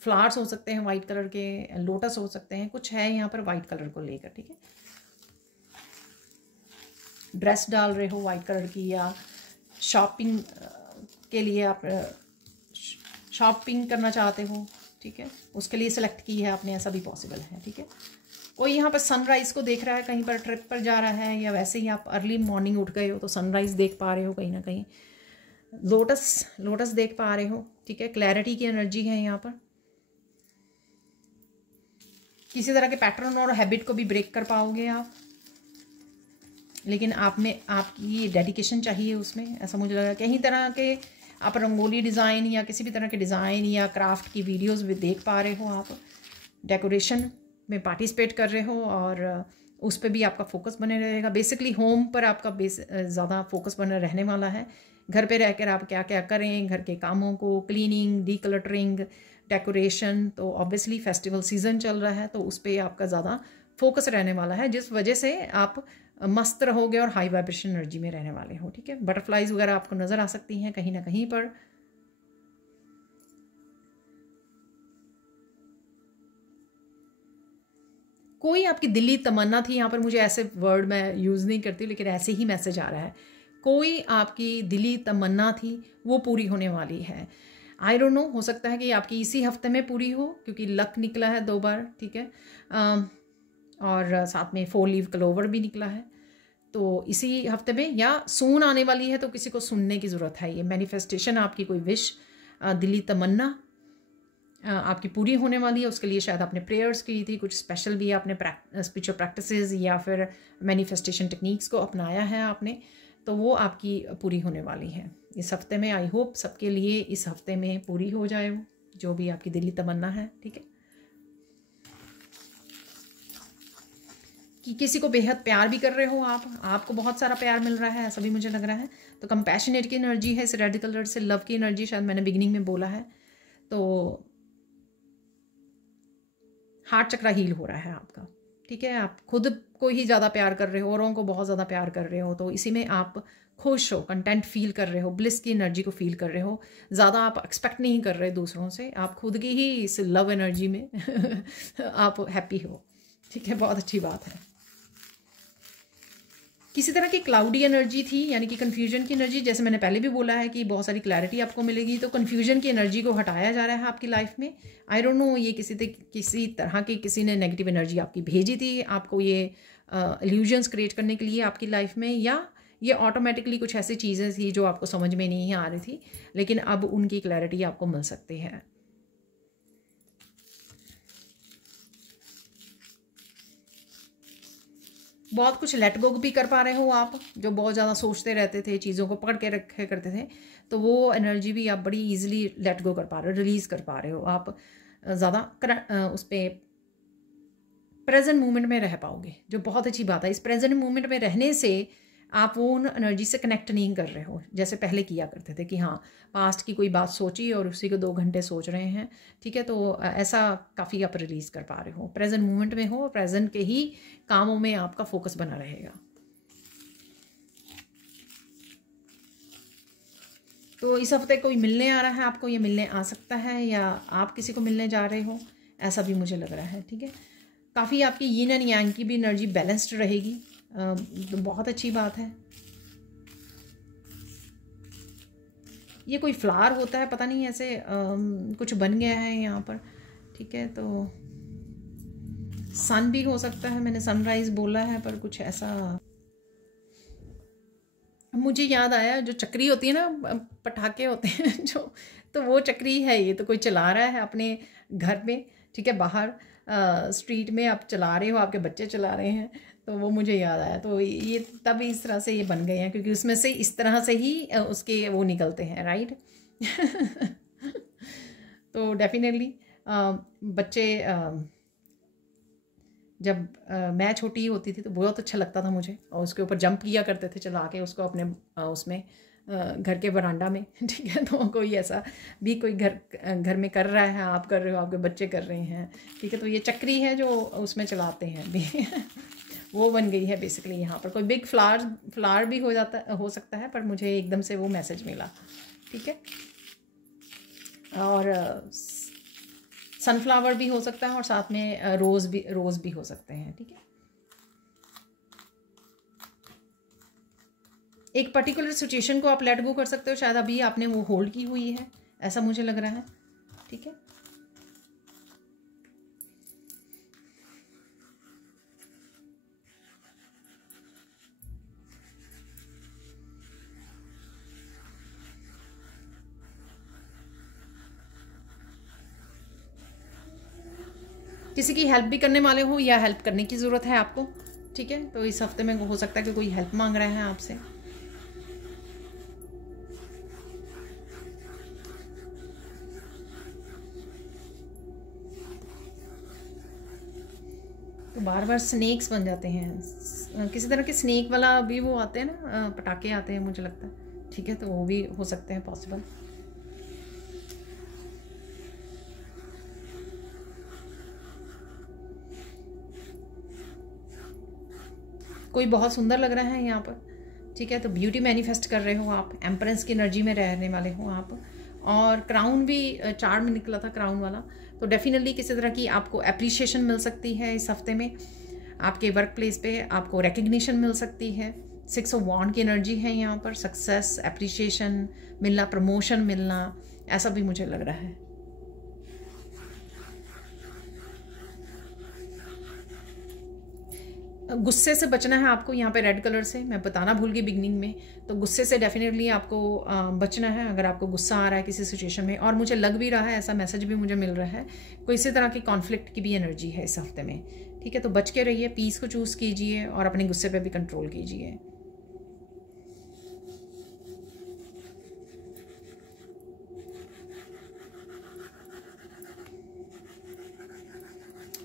फ्लावर्स हो सकते हैं वाइट कलर के, लोटस हो सकते हैं, कुछ है यहाँ पर वाइट कलर को लेकर, ठीक है। ड्रेस डाल रहे हो वाइट कलर की, या शॉपिंग के लिए आप शॉपिंग करना चाहते हो, ठीक है, उसके लिए सेलेक्ट की है आपने, ऐसा भी पॉसिबल है, ठीक है। कोई यहाँ पर सनराइज़ को देख रहा है, कहीं पर ट्रिप पर जा रहा है, या वैसे ही आप अर्ली मॉर्निंग उठ गए हो तो सनराइज़ देख पा रहे हो कहीं ना कहीं। लोटस देख पा रहे हो, ठीक है। क्लैरिटी की एनर्जी है यहाँ पर। किसी तरह के पैटर्न और हैबिट को भी ब्रेक कर पाओगे आप, लेकिन आप में आपकी डेडिकेशन चाहिए उसमें, ऐसा मुझे लगा। कहीं तरह के आप रंगोली डिज़ाइन या किसी भी तरह के डिज़ाइन या क्राफ्ट की वीडियोस भी देख पा रहे हो, आप डेकोरेशन में पार्टिसिपेट कर रहे हो और उस पर भी आपका फोकस बने रहेगा। बेसिकली होम पर आपका ज़्यादा फोकस बना रहने वाला है। घर पे रहकर आप क्या क्या करें, घर के कामों को, क्लीनिंग, डीक्लटरिंग, डेकोरेशन, तो ऑब्वियसली फेस्टिवल सीज़न चल रहा है तो उस पर आपका ज़्यादा फोकस रहने वाला है, जिस वजह से आप मस्त रहोगे और हाई वाइब्रेशन एनर्जी में रहने वाले हो, ठीक है। बटरफ्लाइज वगैरह आपको नज़र आ सकती हैं कहीं ना कहीं पर। कोई आपकी दिली तमन्ना थी, यहाँ पर मुझे ऐसे वर्ड मैं यूज़ नहीं करती लेकिन ऐसे ही मैसेज आ रहा है, कोई आपकी दिली तमन्ना थी वो पूरी होने वाली है। आई डोंट नो, हो सकता है कि आपकी इसी हफ्ते में पूरी हो, क्योंकि लक निकला है 2 बार, ठीक है। और साथ में 4 लीव क्लोवर भी निकला है, तो इसी हफ्ते में या सून आने वाली है, तो किसी को सुनने की ज़रूरत है। ये मैनिफेस्टेशन, आपकी कोई विश, दिली तमन्ना आपकी पूरी होने वाली है। उसके लिए शायद आपने प्रेयर्स की थी, कुछ स्पेशल भी आपने स्पिरिचुअल प्रैक्टिसेस या फिर मैनिफेस्टेशन टेक्निक्स को अपनाया है आपने, तो वो आपकी पूरी होने वाली है इस हफ्ते में। आई होप सबके लिए इस हफ्ते में पूरी हो जाए जो भी आपकी दिली तमन्ना है, ठीक है। कि किसी को बेहद प्यार भी कर रहे हो आप, आपको बहुत सारा प्यार मिल रहा है, ऐसा भी मुझे लग रहा है। तो कंपैशनेट की एनर्जी है इस रेड कलर से, लव की एनर्जी शायद मैंने बिगिनिंग में बोला है। तो हार्ट चक्रा हील हो रहा है आपका, ठीक है। आप खुद को ही ज़्यादा प्यार कर रहे हो, औरों को बहुत ज़्यादा प्यार कर रहे हो, तो इसी में आप खुश हो, कंटेंट फील कर रहे हो, ब्लिस की एनर्जी को फील कर रहे हो, ज़्यादा आप एक्सपेक्ट नहीं कर रहे दूसरों से, आप खुद की ही इस लव एनर्जी में आप हैप्पी हो। ठीक है, बहुत अच्छी बात है। किसी तरह की क्लाउडी एनर्जी थी, यानी कि कन्फ्यूजन की एनर्जी, जैसे मैंने पहले भी बोला है कि बहुत सारी क्लैरिटी आपको मिलेगी, तो कन्फ्यूजन की एनर्जी को हटाया जा रहा है आपकी लाइफ में। आई डोंट नो, ये किसी तरह की किसी ने नेगेटिव एनर्जी आपकी भेजी थी आपको ये इल्यूजन्स क्रिएट करने के लिए आपकी लाइफ में, या ये ऑटोमेटिकली कुछ ऐसी चीज़ें थी जो आपको समझ में नहीं आ रही थी, लेकिन अब उनकी क्लैरिटी आपको मिल सकती है। बहुत कुछ लेट गो भी कर पा रहे हो आप, जो बहुत ज़्यादा सोचते रहते थे, चीज़ों को पकड़ के रखे करते थे, तो वो एनर्जी भी आप बड़ी इजीली लेट गो कर पा रहे हो, रिलीज़ कर पा रहे हो। आप ज़्यादा उस पर प्रेजेंट मोमेंट में रह पाओगे, जो बहुत अच्छी बात है। इस प्रेजेंट मोमेंट में रहने से आप वो उन एनर्जी से कनेक्ट नहीं कर रहे हो जैसे पहले किया करते थे कि हाँ, पास्ट की कोई बात सोची और उसी को 2 घंटे सोच रहे हैं। ठीक है, तो ऐसा काफ़ी आप रिलीज़ कर पा रहे हो, प्रेजेंट मोमेंट में हो, प्रेजेंट के ही कामों में आपका फोकस बना रहेगा। तो इस हफ्ते कोई मिलने आ रहा है आपको, ये मिलने आ सकता है, या आप किसी को मिलने जा रहे हो, ऐसा भी मुझे लग रहा है। ठीक है, काफ़ी आपकी यीन एंड यांग की भी एनर्जी बैलेंस्ड रहेगी, तो बहुत अच्छी बात है। ये कोई फ्लावर होता है, पता नहीं, ऐसे कुछ बन गया है यहाँ पर। ठीक है, तो सन भी हो सकता है, मैंने सनराइज बोला है, पर कुछ ऐसा मुझे याद आया, जो चक्री होती है ना, पटाखे होते हैं जो, तो वो चक्री है ये, तो कोई चला रहा है अपने घर में। ठीक है, बाहर स्ट्रीट में आप चला रहे हो, आपके बच्चे चला रहे हैं, तो वो मुझे याद आया। तो ये तब इस तरह से ये बन गए हैं, क्योंकि उसमें से इस तरह से ही उसके वो निकलते हैं, राइट। तो डेफिनेटली बच्चे, जब मैं छोटी होती थी तो बहुत अच्छा लगता था मुझे, और उसके ऊपर जंप किया करते थे चला के उसको अपने उसमें घर के बरांडा में। ठीक है, तो कोई ऐसा भी कोई घर में कर रहा है, आप कर रहे हो, आपके बच्चे कर रहे हैं। ठीक है, तो ये चक्री है जो उसमें चलाते हैं भी। वो बन गई है बेसिकली यहाँ पर। कोई बिग फ्लावर भी हो सकता है, पर मुझे एकदम से वो मैसेज मिला। ठीक है, और सनफ्लावर भी हो सकता है, और साथ में रोज़ भी हो सकते हैं। ठीक है, एक पर्टिकुलर सिचुएशन को आप लेट गो कर सकते हो, शायद अभी आपने वो होल्ड की हुई है, ऐसा मुझे लग रहा है। ठीक है, किसी की हेल्प भी करने वाले हो, या हेल्प करने की ज़रूरत है आपको। ठीक है, तो इस हफ्ते में हो सकता है कि कोई हेल्प मांग रहा है आपसे। तो बार बार स्नेक्स बन जाते हैं, किसी तरह के स्नेक वाला भी वो आते हैं ना, पटाखे आते हैं मुझे लगता है। ठीक है, तो वो भी हो सकते हैं पॉसिबल। कोई बहुत सुंदर लग रहा है यहाँ पर। ठीक है, तो ब्यूटी मैनिफेस्ट कर रहे हो आप, एम्प्रेस की एनर्जी में रहने वाले हो आप, और क्राउन भी चार्ट में निकला था, क्राउन वाला। तो डेफिनेटली किसी तरह की आपको एप्रिशिएशन मिल सकती है इस हफ्ते में, आपके वर्क प्लेस पे आपको रिकग्निशन मिल सकती है। 6 ऑफ वॉन्ड की एनर्जी है यहाँ पर, सक्सेस, एप्रिशिएशन मिलना, प्रमोशन मिलना, ऐसा भी मुझे लग रहा है। गुस्से से बचना है आपको यहाँ पे, रेड कलर से मैं बताना भूल गई बिगनिंग में। तो गुस्से से डेफिनेटली आपको बचना है, अगर आपको गुस्सा आ रहा है किसी सिचुएशन में। और मुझे लग भी रहा है, ऐसा मैसेज भी मुझे मिल रहा है, कोई इसी तरह की कॉन्फ्लिक्ट की भी एनर्जी है इस हफ्ते में। ठीक है, तो बच के रहिए, पीस को चूज़ कीजिए, और अपने गुस्से पे भी कंट्रोल कीजिए।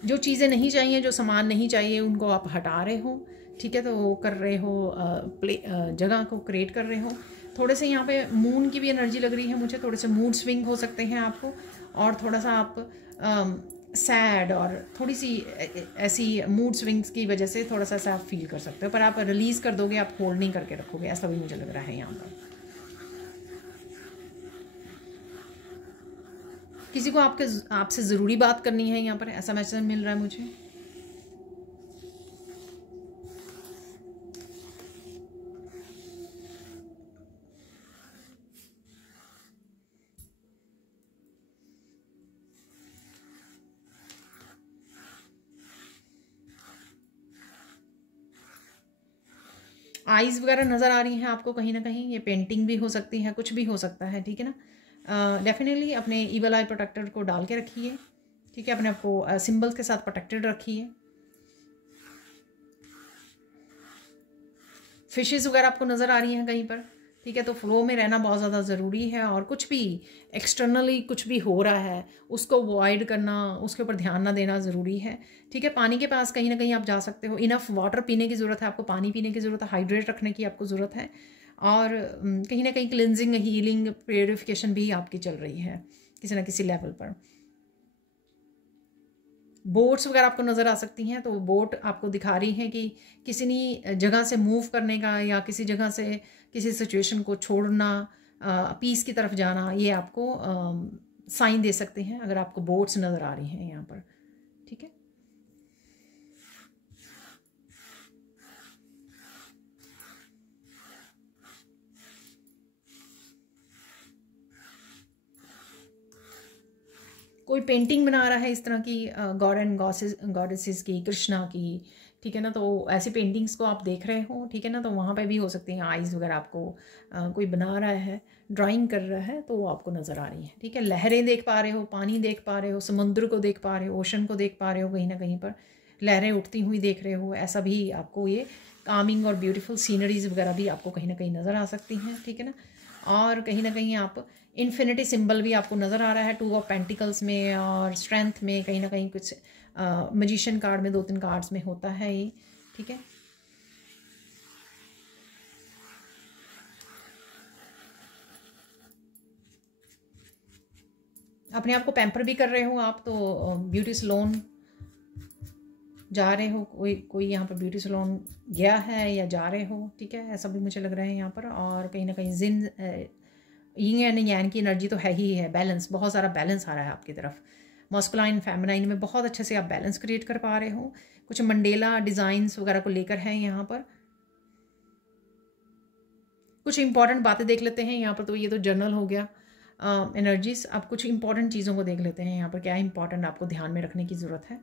जो चीज़ें नहीं चाहिए, जो सामान नहीं चाहिए, उनको आप हटा रहे हो। ठीक है, तो वो कर रहे हो, जगह को क्रिएट कर रहे हो। थोड़े से यहाँ पे मून की भी एनर्जी लग रही है मुझे, थोड़े से मूड स्विंग हो सकते हैं आपको, और थोड़ा सा आप सैड और थोड़ी सी ऐसी मूड स्विंग्स की वजह से थोड़ा सा ऐसा आप फील कर सकते हो, पर आप रिलीज़ कर दोगे, आप होल्ड नहीं करके रखोगे, ऐसा भी मुझे लग रहा है यहाँ पर। किसी को आपसे ज़रूरी बात करनी है यहाँ पर, ऐसा मैसेज मिल रहा है मुझे। आइज़ वगैरह नज़र आ रही हैं आपको कहीं ना कहीं, ये पेंटिंग भी हो सकती है, कुछ भी हो सकता है, ठीक है ना। डेफिनेटली अपने ईवल आई प्रोटेक्टर को डाल के रखिए, ठीक है, अपने आप को सिंबल्स के साथ प्रोटेक्टेड रखिए। फिशेस वगैरह आपको नज़र आ रही हैं कहीं पर, ठीक है, तो फ्लो में रहना बहुत ज़्यादा ज़रूरी है, और कुछ भी एक्सटर्नली कुछ भी हो रहा है उसको अवॉइड करना, उसके ऊपर ध्यान ना देना ज़रूरी है, ठीक है। पानी के पास कहीं ना कहीं आप जा सकते हो, इनफ वाटर पीने की ज़रूरत है आपको, पानी पीने की ज़रूरत है, हाइड्रेट रखने की आपको ज़रूरत है, और कहीं ना कहीं क्लिनजिंग, हीलिंग, प्योरिफिकेशन भी आपकी चल रही है किसी ना किसी लेवल पर। बोट्स वगैरह आपको नज़र आ सकती हैं, तो बोट आपको दिखा रही हैं कि किसी ने जगह से मूव करने का, या किसी जगह से किसी सिचुएशन को छोड़ना, पीस की तरफ जाना, ये आपको साइन दे सकते हैं अगर आपको बोट्स नज़र आ रही हैं यहाँ पर, ठीक है। कोई पेंटिंग बना रहा है इस तरह की गॉड एंड गॉडेसेस की, कृष्णा की, ठीक है ना, तो ऐसी पेंटिंग्स को आप देख रहे हो, ठीक है ना, तो वहाँ पे भी हो सकती हैं आइज़ वगैरह आपको कोई बना रहा है, ड्राइंग कर रहा है, तो वो आपको नज़र आ रही है, ठीक है। लहरें देख पा रहे हो, पानी देख पा रहे हो, समुद्र को देख पा रहे हो, ओशन को देख पा रहे हो, कहीं ना कहीं पर लहरें उठती हुई देख रहे हो, ऐसा भी आपको ये कामिंग और ब्यूटीफुल सीनरीज वगैरह भी आपको कहीं ना कहीं नज़र आ सकती हैं, ठीक है ना। और कहीं ना कहीं आप इन्फिनिटी सिंबल भी आपको नज़र आ रहा है 2 ऑफ पेंटिकल्स में, और स्ट्रेंथ में कहीं ना कहीं कुछ मैजिशियन कार्ड में 2-3 कार्ड्स में होता है ये, ठीक है। अपने आप को पैम्पर भी कर रहे हो आप, तो ब्यूटी सलोन जा रहे हो, कोई यहाँ पर ब्यूटी सलोन गया है या जा रहे हो, ठीक है, ऐसा भी मुझे लग रहा है यहाँ पर। और कहीं ना कहीं जिन यिंग एंड यांग की एनर्जी तो है ही है, बैलेंस, बहुत सारा बैलेंस आ रहा है आपकी तरफ, मस्कुलाइन फेमिनाइन में बहुत अच्छे से आप बैलेंस क्रिएट कर पा रहे हो। कुछ मंडेला डिज़ाइंस वगैरह को लेकर है यहाँ पर, कुछ इंपॉर्टेंट बातें देख लेते हैं यहाँ पर। तो ये तो जर्नल हो गया एनर्जीज, अब कुछ इंपॉर्टेंट चीज़ों को देख लेते हैं यहाँ पर, क्या इंपॉर्टेंट आपको ध्यान में रखने की ज़रूरत है।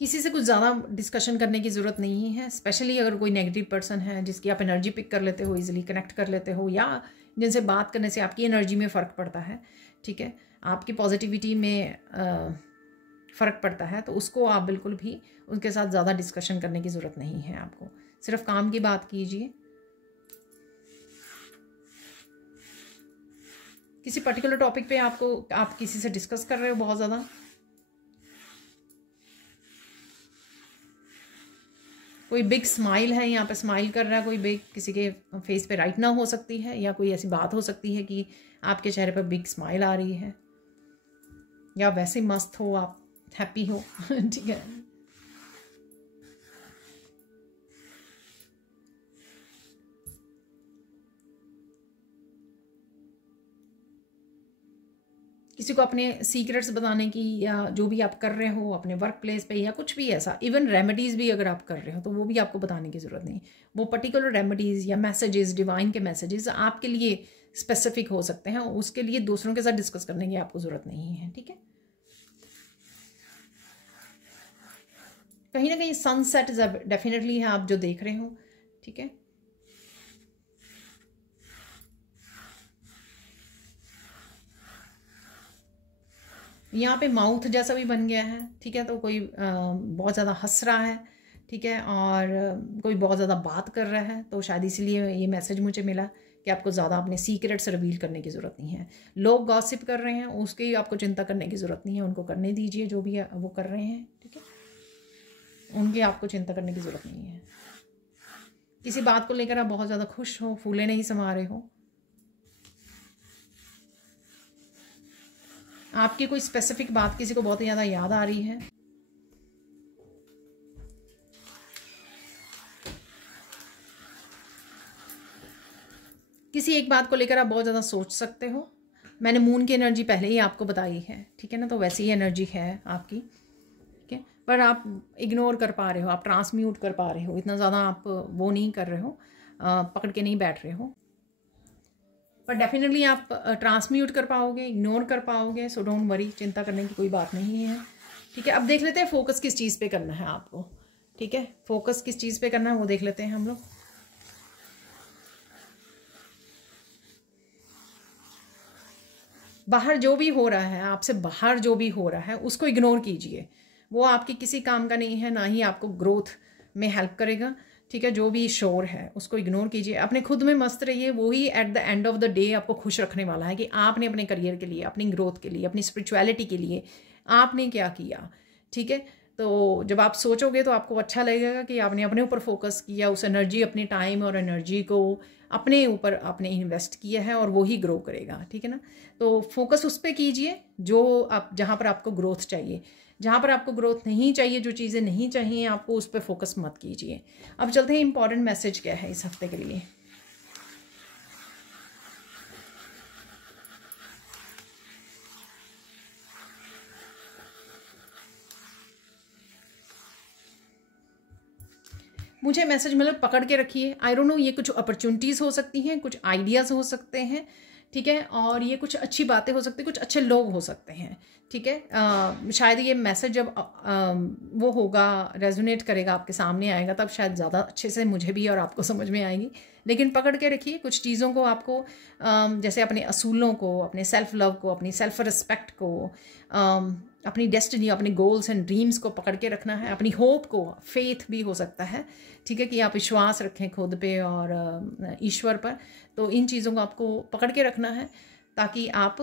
किसी से कुछ ज़्यादा डिस्कशन करने की ज़रूरत नहीं है, स्पेशली अगर कोई नेगेटिव पर्सन है जिसकी आप एनर्जी पिक कर लेते हो, इजीली कनेक्ट कर लेते हो, या जिनसे बात करने से आपकी एनर्जी में फ़र्क पड़ता है, ठीक है, आपकी पॉजिटिविटी में फ़र्क पड़ता है, तो उसको आप बिल्कुल भी उनके साथ ज़्यादा डिस्कशन करने की ज़रूरत नहीं है आपको, सिर्फ काम की बात कीजिए। किसी पर्टिकुलर टॉपिक पे आप किसी से डिस्कस कर रहे हो बहुत ज़्यादा, कोई बिग स्माइल है यहाँ पे, स्माइल कर रहा है कोई बिग, किसी के फेस पे राइट ना हो सकती है, या कोई ऐसी बात हो सकती है कि आपके चेहरे पर बिग स्माइल आ रही है, या वैसे मस्त हो आप, हैप्पी हो ठीक है। किसी को अपने सीक्रेट्स बताने की, या जो भी आप कर रहे हो अपने वर्क प्लेस पे, या कुछ भी ऐसा, इवन रेमेडीज़ भी अगर आप कर रहे हो तो वो भी आपको बताने की ज़रूरत नहीं, वो पर्टिकुलर रेमेडीज़ या मैसेजेस, डिवाइन के मैसेजेस आपके लिए स्पेसिफिक हो सकते हैं, उसके लिए दूसरों के साथ डिस्कस करने की आपको ज़रूरत नहीं है, ठीक है। कहीं ना कहीं सनसेट डेफिनेटली है आप जो देख रहे हो, ठीक है। यहाँ पे माउथ जैसा भी बन गया है, ठीक है, तो कोई बहुत ज़्यादा हंस रहा है, ठीक है, और कोई बहुत ज़्यादा बात कर रहा है, तो शायद इसलिए ये मैसेज मुझे मिला कि आपको ज़्यादा अपने सीक्रेट्स रिवील करने की ज़रूरत नहीं है। लोग गॉसिप कर रहे हैं, उसकी आपको चिंता करने की ज़रूरत नहीं है, उनको करने दीजिए जो भी वो कर रहे हैं, ठीक है, उनकी आपको चिंता करने की ज़रूरत नहीं है। किसी बात को लेकर आप बहुत ज़्यादा खुश हो, फूले नहीं समा रहे हो, आपकी कोई स्पेसिफिक बात किसी को बहुत ही ज़्यादा याद आ रही है। किसी एक बात को लेकर आप बहुत ज़्यादा सोच सकते हो। मैंने मून की एनर्जी पहले ही आपको बताई है, ठीक है ना, तो वैसी ही एनर्जी है आपकी, ठीक है, पर आप इग्नोर कर पा रहे हो, आप ट्रांसम्यूट कर पा रहे हो, इतना ज़्यादा आप वो नहीं कर रहे हो, पकड़ के नहीं बैठ रहे हो, पर डेफिनेटली आप ट्रांसम्यूट कर पाओगे, इग्नोर कर पाओगे। सो डोंट वरी, चिंता करने की कोई बात नहीं है, ठीक है। अब देख लेते हैं फोकस किस चीज़ पे करना है आपको, ठीक है, फोकस किस चीज़ पे करना है वो देख लेते हैं हम लोग। बाहर जो भी हो रहा है, आपसे बाहर जो भी हो रहा है उसको इग्नोर कीजिए, वो आपकी किसी काम का नहीं है, ना ही आपको ग्रोथ में हेल्प करेगा, ठीक है। जो भी शोर है उसको इग्नोर कीजिए, अपने खुद में मस्त रहिए, वो ही at the end of the day आपको खुश रखने वाला है कि आपने अपने करियर के लिए, अपनी ग्रोथ के लिए, अपनी स्पिरिचुअलिटी के लिए आपने क्या किया, ठीक है। तो जब आप सोचोगे तो आपको अच्छा लगेगा कि आपने अपने ऊपर फोकस किया, उस एनर्जी, अपनी टाइम और एनर्जी को अपने ऊपर आपने इन्वेस्ट किया है और वो ही ग्रो करेगा, ठीक है ना। तो फोकस उस पर कीजिए जो आप, जहाँ पर आपको ग्रोथ चाहिए। जहाँ पर आपको ग्रोथ नहीं चाहिए, जो चीज़ें नहीं चाहिए आपको, उस पर फोकस मत कीजिए। अब चलते हैं इंपॉर्टेंट मैसेज क्या है इस हफ्ते के लिए। मुझे मैसेज मतलब पकड़ के रखिए, आई डोंट नो, ये कुछ अपॉर्चुनिटीज़ हो सकती हैं, कुछ आइडियाज़ हो सकते हैं, ठीक है, और ये कुछ अच्छी बातें हो सकती हैं, कुछ अच्छे लोग हो सकते हैं, ठीक है। शायद ये मैसेज जब वो होगा, रेजोनेट करेगा, आपके सामने आएगा, तब शायद ज़्यादा अच्छे से मुझे भी और आपको समझ में आएगी। लेकिन पकड़ के रखिए कुछ चीज़ों को आपको, जैसे अपने असूलों को, अपने सेल्फ लव को, अपनी सेल्फ रिस्पेक्ट को, अपनी डेस्टिनी, अपने गोल्स एंड ड्रीम्स को पकड़ के रखना है, अपनी होप को, फेथ भी हो सकता है, ठीक है, कि आप विश्वास रखें खुद पे और ईश्वर पर। तो इन चीज़ों को आपको पकड़ के रखना है ताकि आप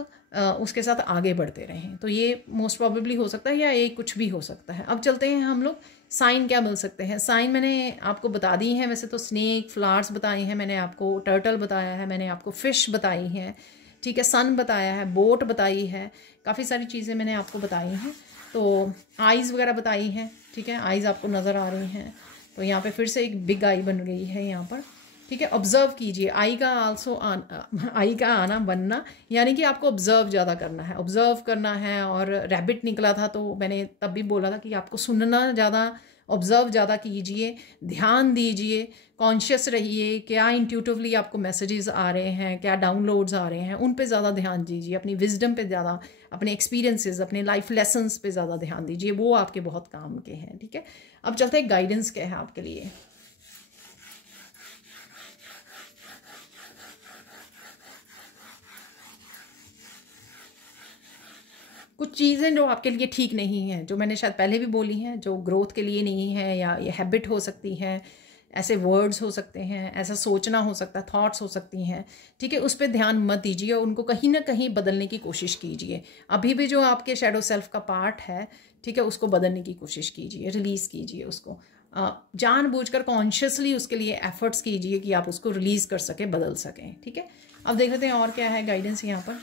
उसके साथ आगे बढ़ते रहें। तो ये मोस्ट प्रोबेबली हो सकता है, या ये कुछ भी हो सकता है। अब चलते हैं हम लोग, साइन क्या मिल सकते हैं। साइन मैंने आपको बता दी हैं, वैसे तो स्नेक, फ्लावर्स बताए हैं मैंने आपको, टर्टल बताया है मैंने आपको, फिश बताई हैं, ठीक है, सन बताया है, बोट बताई है, काफ़ी सारी चीज़ें मैंने आपको बताई हैं। तो आइज़ वगैरह बताई हैं, ठीक है, आइज़ आपको नज़र आ रही हैं। तो यहाँ पे फिर से एक बिग आई बन गई है यहाँ पर, ठीक है। ऑब्जर्व कीजिए, आई का आल्सो आई का आना बनना, यानी कि आपको ऑब्जर्व ज़्यादा करना है, ऑब्जर्व करना है। और रैबिट निकला था तो मैंने तब भी बोला था कि आपको सुनना ज़्यादा, ऑब्जर्व ज़्यादा कीजिए, ध्यान दीजिए, कॉन्शियस रहिए, क्या इंट्यूटिवली आपको मैसेजेस आ रहे हैं, क्या डाउनलोड्स आ रहे हैं, उन पे ज़्यादा ध्यान दीजिए, अपनी विजडम पे ज़्यादा, अपने एक्सपीरियंसेस, अपने लाइफ लेसन्स पे ज़्यादा ध्यान दीजिए, वो आपके बहुत काम के हैं, ठीक है। अब चलते हैं गाइडेंस क्या है आपके लिए। कुछ चीज़ें जो आपके लिए ठीक नहीं हैं, जो मैंने शायद पहले भी बोली हैं, जो ग्रोथ के लिए नहीं है, या ये हैबिट हो सकती है, ऐसे वर्ड्स हो सकते हैं, ऐसा सोचना हो सकता है, थॉट्स हो सकती हैं, ठीक है, उस पर ध्यान मत दीजिए, उनको कहीं ना कहीं बदलने की कोशिश कीजिए। अभी भी जो आपके शैडो सेल्फ का पार्ट है, ठीक है, उसको बदलने की कोशिश कीजिए, रिलीज़ कीजिए उसको, जानबूझकर कॉन्शियसली उसके लिए एफर्ट्स कीजिए कि आप उसको रिलीज़ कर सकें, बदल सकें, ठीक है। अब देख लेते हैं और क्या है गाइडेंस यहाँ पर।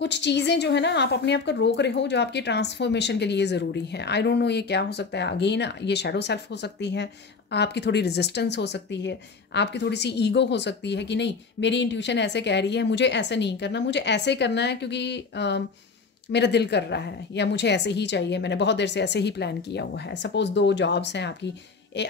कुछ चीज़ें जो है ना, आप अपने आप को रोक रहे हो, जो आपकी ट्रांसफॉर्मेशन के लिए ज़रूरी है। आई डोंट नो ये क्या हो सकता है, अगेन ये शैडो सेल्फ हो सकती है, आपकी थोड़ी रेजिस्टेंस हो सकती है, आपकी थोड़ी सी ईगो हो सकती है कि नहीं, मेरी इंट्यूशन ऐसे कह रही है, मुझे ऐसे नहीं करना, मुझे ऐसे करना है क्योंकि मेरा दिल कर रहा है, या मुझे ऐसे ही चाहिए, मैंने बहुत देर से ऐसे ही प्लान किया हुआ है। सपोज़ 2 जॉब्स हैं आपकी,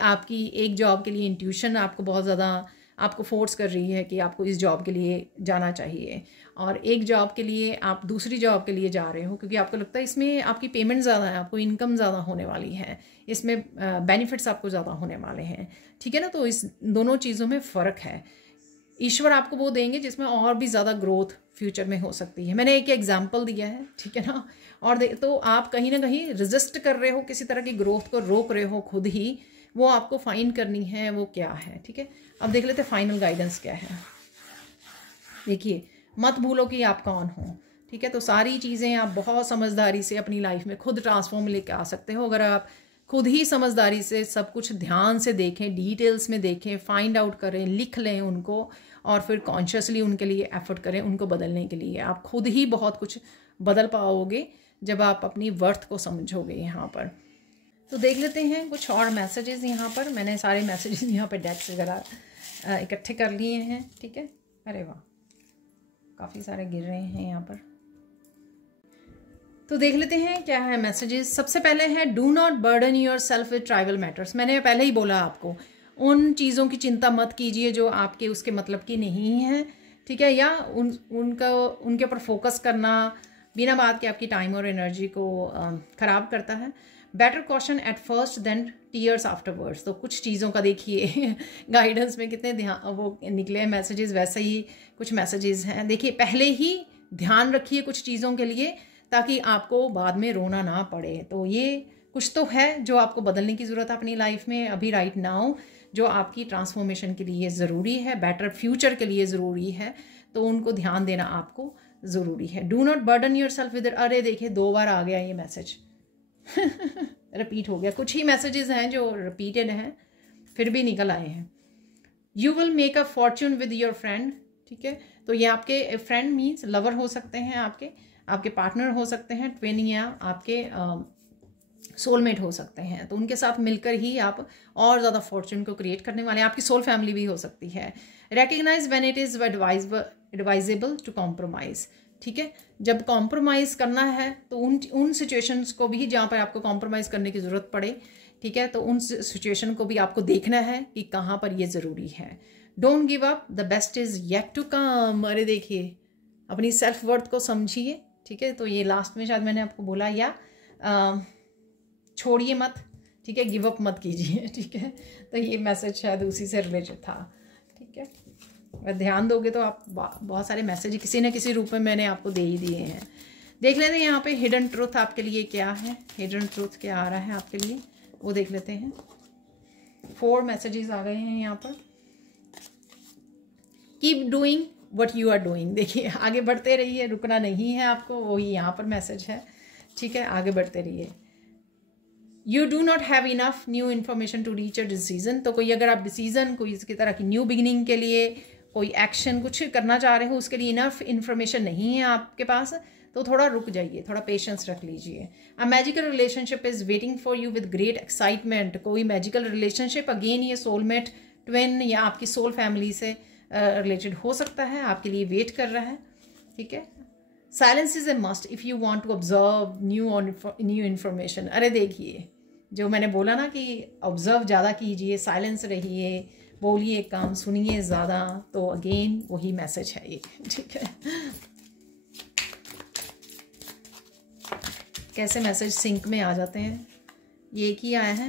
आपकी एक जॉब के लिए इंट्यूशन आपको बहुत ज़्यादा आपको फोर्स कर रही है कि आपको इस जॉब के लिए जाना चाहिए, और एक जॉब के लिए आप दूसरी जॉब के लिए जा रहे हो क्योंकि आपको लगता है इसमें आपकी पेमेंट ज़्यादा है, आपको इनकम ज़्यादा होने वाली है, इसमें बेनिफिट्स आपको ज़्यादा होने वाले हैं, ठीक है ना। तो इस दोनों चीज़ों में फ़र्क है। ईश्वर आपको वो देंगे जिसमें और भी ज़्यादा ग्रोथ फ्यूचर में हो सकती है। मैंने एक एग्जाम्पल दिया है, ठीक है ना। और तो आप कहीं ना कहीं रेजिस्ट कर रहे हो, किसी तरह की ग्रोथ को रोक रहे हो खुद ही, वो आपको फाइंड करनी है वो क्या है, ठीक है। अब देख लेते हैं फाइनल गाइडेंस क्या है। देखिए, मत भूलो कि आप कौन हो, ठीक है। तो सारी चीज़ें आप बहुत समझदारी से अपनी लाइफ में खुद ट्रांसफॉर्म लेके आ सकते हो, अगर आप खुद ही समझदारी से सब कुछ ध्यान से देखें, डिटेल्स में देखें, फाइंड आउट करें, लिख लें उनको और फिर कॉन्शियसली उनके लिए एफर्ट करें उनको बदलने के लिए। आप खुद ही बहुत कुछ बदल पाओगे जब आप अपनी वर्थ को समझोगे यहाँ पर। तो देख लेते हैं कुछ और मैसेजेस यहाँ पर। मैंने सारे मैसेजेस यहाँ पर डेस्क वगैरह इकट्ठे कर लिए हैं, ठीक है। अरे वाह, काफ़ी सारे गिर रहे हैं यहाँ पर। तो देख लेते हैं क्या है मैसेजेस। सबसे पहले है do not burden yourself with trivial matters. मैंने पहले ही बोला आपको, उन चीज़ों की चिंता मत कीजिए जो आपके उसके मतलब की नहीं है, ठीक है। या उनके ऊपर फोकस करना बिना बात के आपकी टाइम और एनर्जी को ख़राब करता है। Better caution at first than tears afterwards. तो कुछ चीज़ों का देखिए गाइडेंस में कितने ध्यान वो निकले हैं मैसेजेस, वैसे ही कुछ मैसेजेस हैं। देखिए पहले ही ध्यान रखिए कुछ चीज़ों के लिए ताकि आपको बाद में रोना ना पड़े। तो ये कुछ तो है जो आपको बदलने की ज़रूरत है अपनी लाइफ में अभी राइट नाउ, जो आपकी ट्रांसफॉर्मेशन के लिए ज़रूरी है, बेटर फ्यूचर के लिए ज़रूरी है। तो उनको ध्यान देना आपको ज़रूरी है। Do not burden yourself with. अरे देखिए 2 बार आ गया ये मैसेज रिपीट हो गया। कुछ ही मैसेजेस हैं जो रिपीटेड हैं फिर भी निकल आए हैं। You will make a Fortune with your friend, ठीक है। तो ये आपके फ्रेंड मीन्स लवर हो सकते हैं, आपके पार्टनर हो सकते हैं, ट्विन, या आपके सोलमेट हो सकते हैं। तो उनके साथ मिलकर ही आप और ज़्यादा फॉर्च्यून को क्रिएट करने वाले हैं। आपकी सोल फैमिली भी हो सकती है। Recognise when it is advisable to compromise, ठीक है। जब कॉम्प्रोमाइज़ करना है तो उन सिचुएशंस को भी जहाँ पर आपको कॉम्प्रोमाइज़ करने की ज़रूरत पड़े, ठीक है, तो उन सिचुएशन को भी आपको देखना है कि कहाँ पर ये ज़रूरी है। Don't give up, the best is yet to come. अरे देखिए अपनी सेल्फ वर्थ को समझिए, ठीक है। तो ये लास्ट में शायद मैंने आपको बोला, या छोड़िए मत, ठीक है, गिव अप मत कीजिए, ठीक है। तो ये मैसेज शायद उसी से रिलेटेड था, ठीक है। अगर ध्यान दोगे तो आप बहुत सारे मैसेज किसी न किसी रूप में मैंने आपको दे ही दिए हैं। देख लेते हैं यहाँ पे हिडन ट्रूथ आपके लिए क्या है, हिडन ट्रूथ क्या आ रहा है आपके लिए वो देख लेते हैं। 4 मैसेजेस आ गए हैं यहाँ पर। Keep doing what you are doing. देखिए आगे बढ़ते रहिए, रुकना नहीं है आपको, वही यहाँ पर मैसेज है, ठीक है। आगे बढ़ते रहिए। You do not have enough new information to reach a decision. तो कोई अगर आप डिसीजन कोई इसकी तरह की न्यू बिगिनिंग के लिए कोई एक्शन कुछ करना चाह रहे हो, उसके लिए इनफ इन्फॉर्मेशन नहीं है आपके पास, तो थोड़ा रुक जाइए, थोड़ा पेशेंस रख लीजिए। A magical relationship is waiting for you with great excitement. कोई मैजिकल रिलेशनशिप, अगेन ये सोलमेट, ट्विन या आपकी सोल फैमिली से रिलेटेड हो सकता है, आपके लिए वेट कर रहा है, ठीक है। Silence is a must if you want to observe new information. अरे देखिए जो मैंने बोला ना कि ऑब्जर्व ज़्यादा कीजिए, साइलेंस रहिए, बोलिए कम, सुनिए ज़्यादा। तो अगेन वही मैसेज है ये, ठीक है। कैसे मैसेज सिंक में आ जाते हैं, ये एक ही आया है।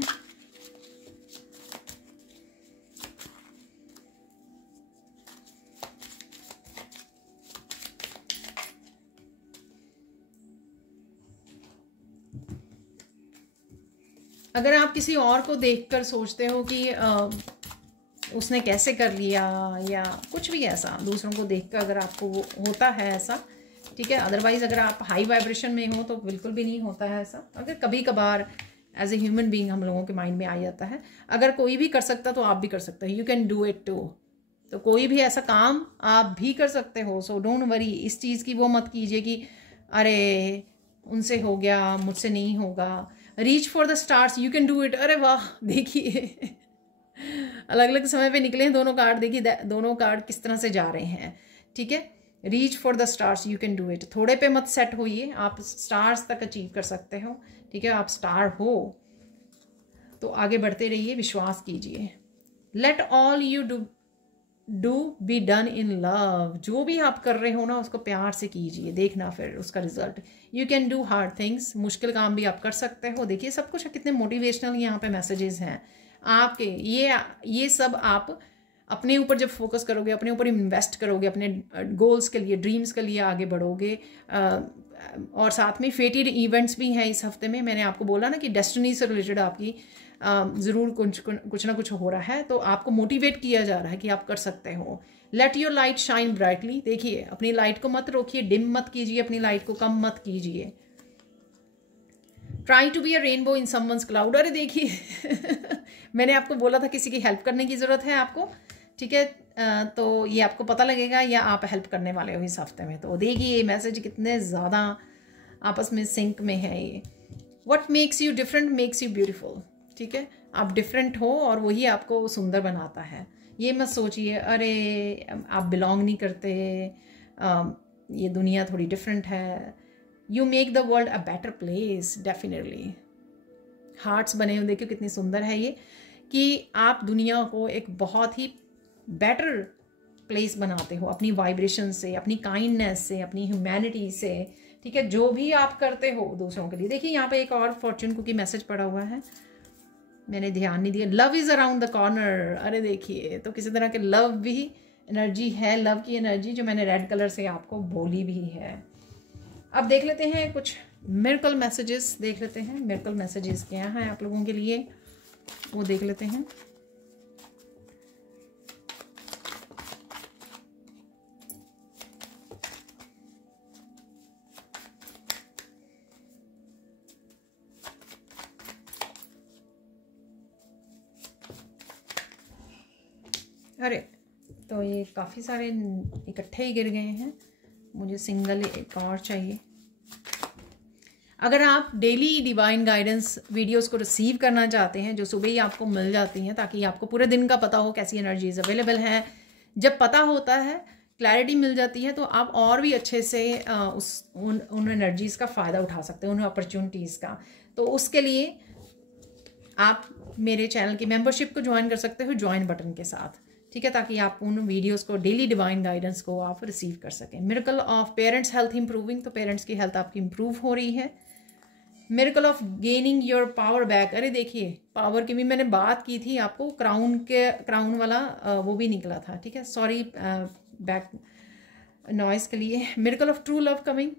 अगर आप किसी और को देखकर सोचते हो कि उसने कैसे कर लिया या कुछ भी ऐसा, दूसरों को देखकर अगर आपको वो होता है ऐसा, ठीक है। अदरवाइज अगर आप हाई वाइब्रेशन में हो तो बिल्कुल भी नहीं होता है ऐसा। अगर कभी कभार एज ए ह्यूमन बीइंग हम लोगों के माइंड में आ जाता है। अगर कोई भी कर सकता तो आप भी कर सकते हो, you can do it too. तो कोई भी ऐसा काम आप भी कर सकते हो। सो डोंट वरी, इस चीज़ की वो मत कीजिए कि अरे उनसे हो गया मुझसे नहीं होगा। Reach for the stars, you can do it. अरे वाह, देखिए अलग अलग समय पे निकले हैं दोनों कार्ड। देखिए दोनों कार्ड किस तरह से जा रहे हैं, ठीक है। Reach for the stars, you can do it. थोड़े पे मत सेट होइए, आप स्टार्स तक अचीव कर सकते हो, ठीक है। आप स्टार हो तो आगे बढ़ते रहिए, विश्वास कीजिए। Let all you do be done in love. जो भी आप कर रहे हो ना उसको प्यार से कीजिए, देखना फिर उसका result. You can do hard things, मुश्किल काम भी आप कर सकते हो। देखिए सब कुछ कितने मोटिवेशनल यहाँ पे मैसेजेस हैं आपके। ये सब आप अपने ऊपर जब फोकस करोगे, अपने ऊपर इन्वेस्ट करोगे, अपने गोल्स के लिए, ड्रीम्स के लिए आगे बढ़ोगे। और साथ में फेटेड इवेंट्स भी हैं इस हफ्ते में। मैंने आपको बोला ना कि डेस्टिनी से रिलेटेड आपकी ज़रूर कुछ ना कुछ हो रहा है, तो आपको मोटिवेट किया जा रहा है कि आप कर सकते हो। Let your light shine brightly. देखिए अपनी लाइट को मत रोकिए, डिम मत कीजिए, अपनी लाइट को कम मत कीजिए। Try to be a rainbow in someone's cloud. अरे देखिए मैंने आपको बोला था किसी की हेल्प करने की ज़रूरत है आपको, ठीक है, तो ये आपको पता लगेगा या आप हेल्प करने वाले हो इस हफ्ते में। तो देखिए ये मैसेज कितने ज़्यादा आपस में सिंक में है। ये what makes you different makes you beautiful, ठीक है, आप डिफरेंट हो और वही आपको सुंदर बनाता है। ये मत सोचिए अरे आप बिलोंग नहीं करते, ये दुनिया थोड़ी डिफरेंट है। You make the world a better place definitely. Hearts बने हुए देखिए कितनी सुंदर है ये, कि आप दुनिया को एक बहुत ही बेटर प्लेस बनाते हो अपनी वाइब्रेशन से, अपनी काइंडनेस से, अपनी ह्यूमैनिटी से, ठीक है, जो भी आप करते हो दूसरों के लिए। देखिए यहाँ पे एक और फॉर्च्यून कुकी मैसेज पड़ा हुआ है, मैंने ध्यान नहीं दिया। Love is around the corner. अरे देखिए तो किसी तरह के लव भी एनर्जी है, लव की एनर्जी जो मैंने रेड कलर से आपको बोली भी है। अब देख लेते हैं कुछ मिरेकल मैसेजेस, देख लेते हैं मिरेकल मैसेजेस क्या हैं आप लोगों के लिए, वो देख लेते हैं। अरे तो ये काफ़ी सारे इकट्ठे ही गिर गए हैं, मुझे सिंगल एक और चाहिए। अगर आप डेली डिवाइन गाइडेंस वीडियोस को रिसीव करना चाहते हैं जो सुबह ही आपको मिल जाती हैं, ताकि आपको पूरे दिन का पता हो कैसी एनर्जीज अवेलेबल हैं, जब पता होता है क्लैरिटी मिल जाती है तो आप और भी अच्छे से उन एनर्जीज़ का फ़ायदा उठा सकते हैं, उन अपॉर्चुनिटीज़ का। तो उसके लिए आप मेरे चैनल की मेंबरशिप को ज्वाइन कर सकते हो ज्वाइन बटन के साथ, ठीक है, ताकि आप उन वीडियोस को डेली डिवाइन गाइडेंस को आप रिसीव कर सकें। Miracle of parents health improving, तो पेरेंट्स की हेल्थ आपकी इंप्रूव हो रही है। Miracle of gaining your power back. अरे देखिए पावर की भी मैंने बात की थी आपको, क्राउन वाला वो भी निकला था, ठीक है, सॉरी बैक नॉइस के लिए। Miracle of true love coming,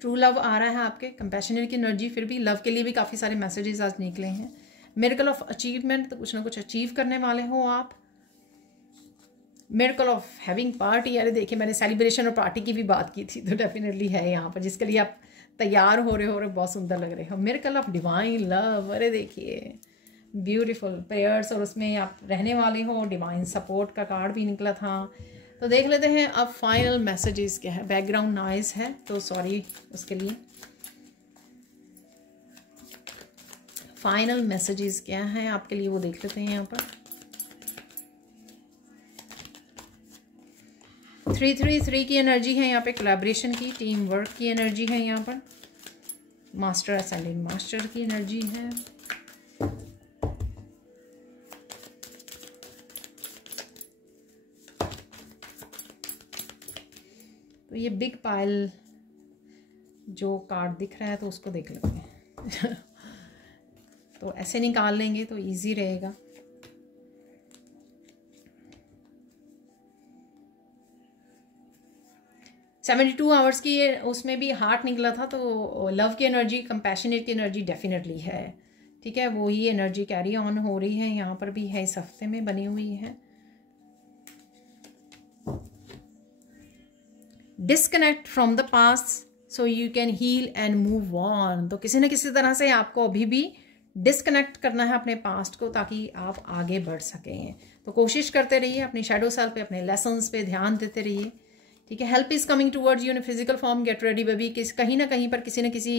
true love आ रहा है आपके, कंपैशनेट की एनर्जी, फिर भी लव के लिए भी काफ़ी सारे मैसेजेस आज निकले हैं। मिरेकल ऑफ अचीवमेंट, तो कुछ ना कुछ अचीव करने वाले हो आप। मिरेकल ऑफ हैविंग पार्टी, अरे देखिए मैंने सेलिब्रेशन और पार्टी की भी बात की थी, तो डेफिनेटली है यहाँ पर, जिसके लिए आप तैयार हो रहे हो और बहुत सुंदर लग रहे हो। मिरेकल ऑफ डिवाइन लव, अरे देखिए ब्यूटीफुल प्रेयर्स, और उसमें आप रहने वाले हो। डिवाइन सपोर्ट का कार्ड भी निकला था। तो देख लेते हैं अब फाइनल मैसेजेस क्या है। बैकग्राउंड नॉइज है तो सॉरी उसके लिए। फाइनल मैसेजेस क्या है आपके लिए वो देख लेते हैं यहाँ पर। 333 की एनर्जी है यहाँ पे, कोलैबोरेशन की, टीम वर्क की एनर्जी है यहाँ पर। मास्टर असेंडिंग मास्टर की एनर्जी है। तो ये बिग पाइल जो कार्ड दिख रहा है तो उसको देख लेते हैं तो ऐसे निकाल लेंगे तो इजी रहेगा। सेवेंटी 72 आवर्स की उसमें भी हार्ट निकला था, तो लव की एनर्जी, कंपैशनेट की एनर्जी डेफिनेटली है, ठीक है, वो ही एनर्जी कैरी ऑन हो रही है यहाँ पर भी है, इस हफ्ते में बनी हुई है। Disconnect from the past so you can heal and move on, तो किसी न किसी तरह से आपको अभी भी डिस्कनेक्ट करना है अपने पास्ट को, ताकि आप आगे बढ़ सकें। तो कोशिश करते रहिए, अपनी शैडो सेल्फ पे, अपने लेसन्स पे ध्यान देते रहिए, ठीक है। Help is coming towards you in physical form, get ready baby. कहीं ना कहीं पर किसी न किसी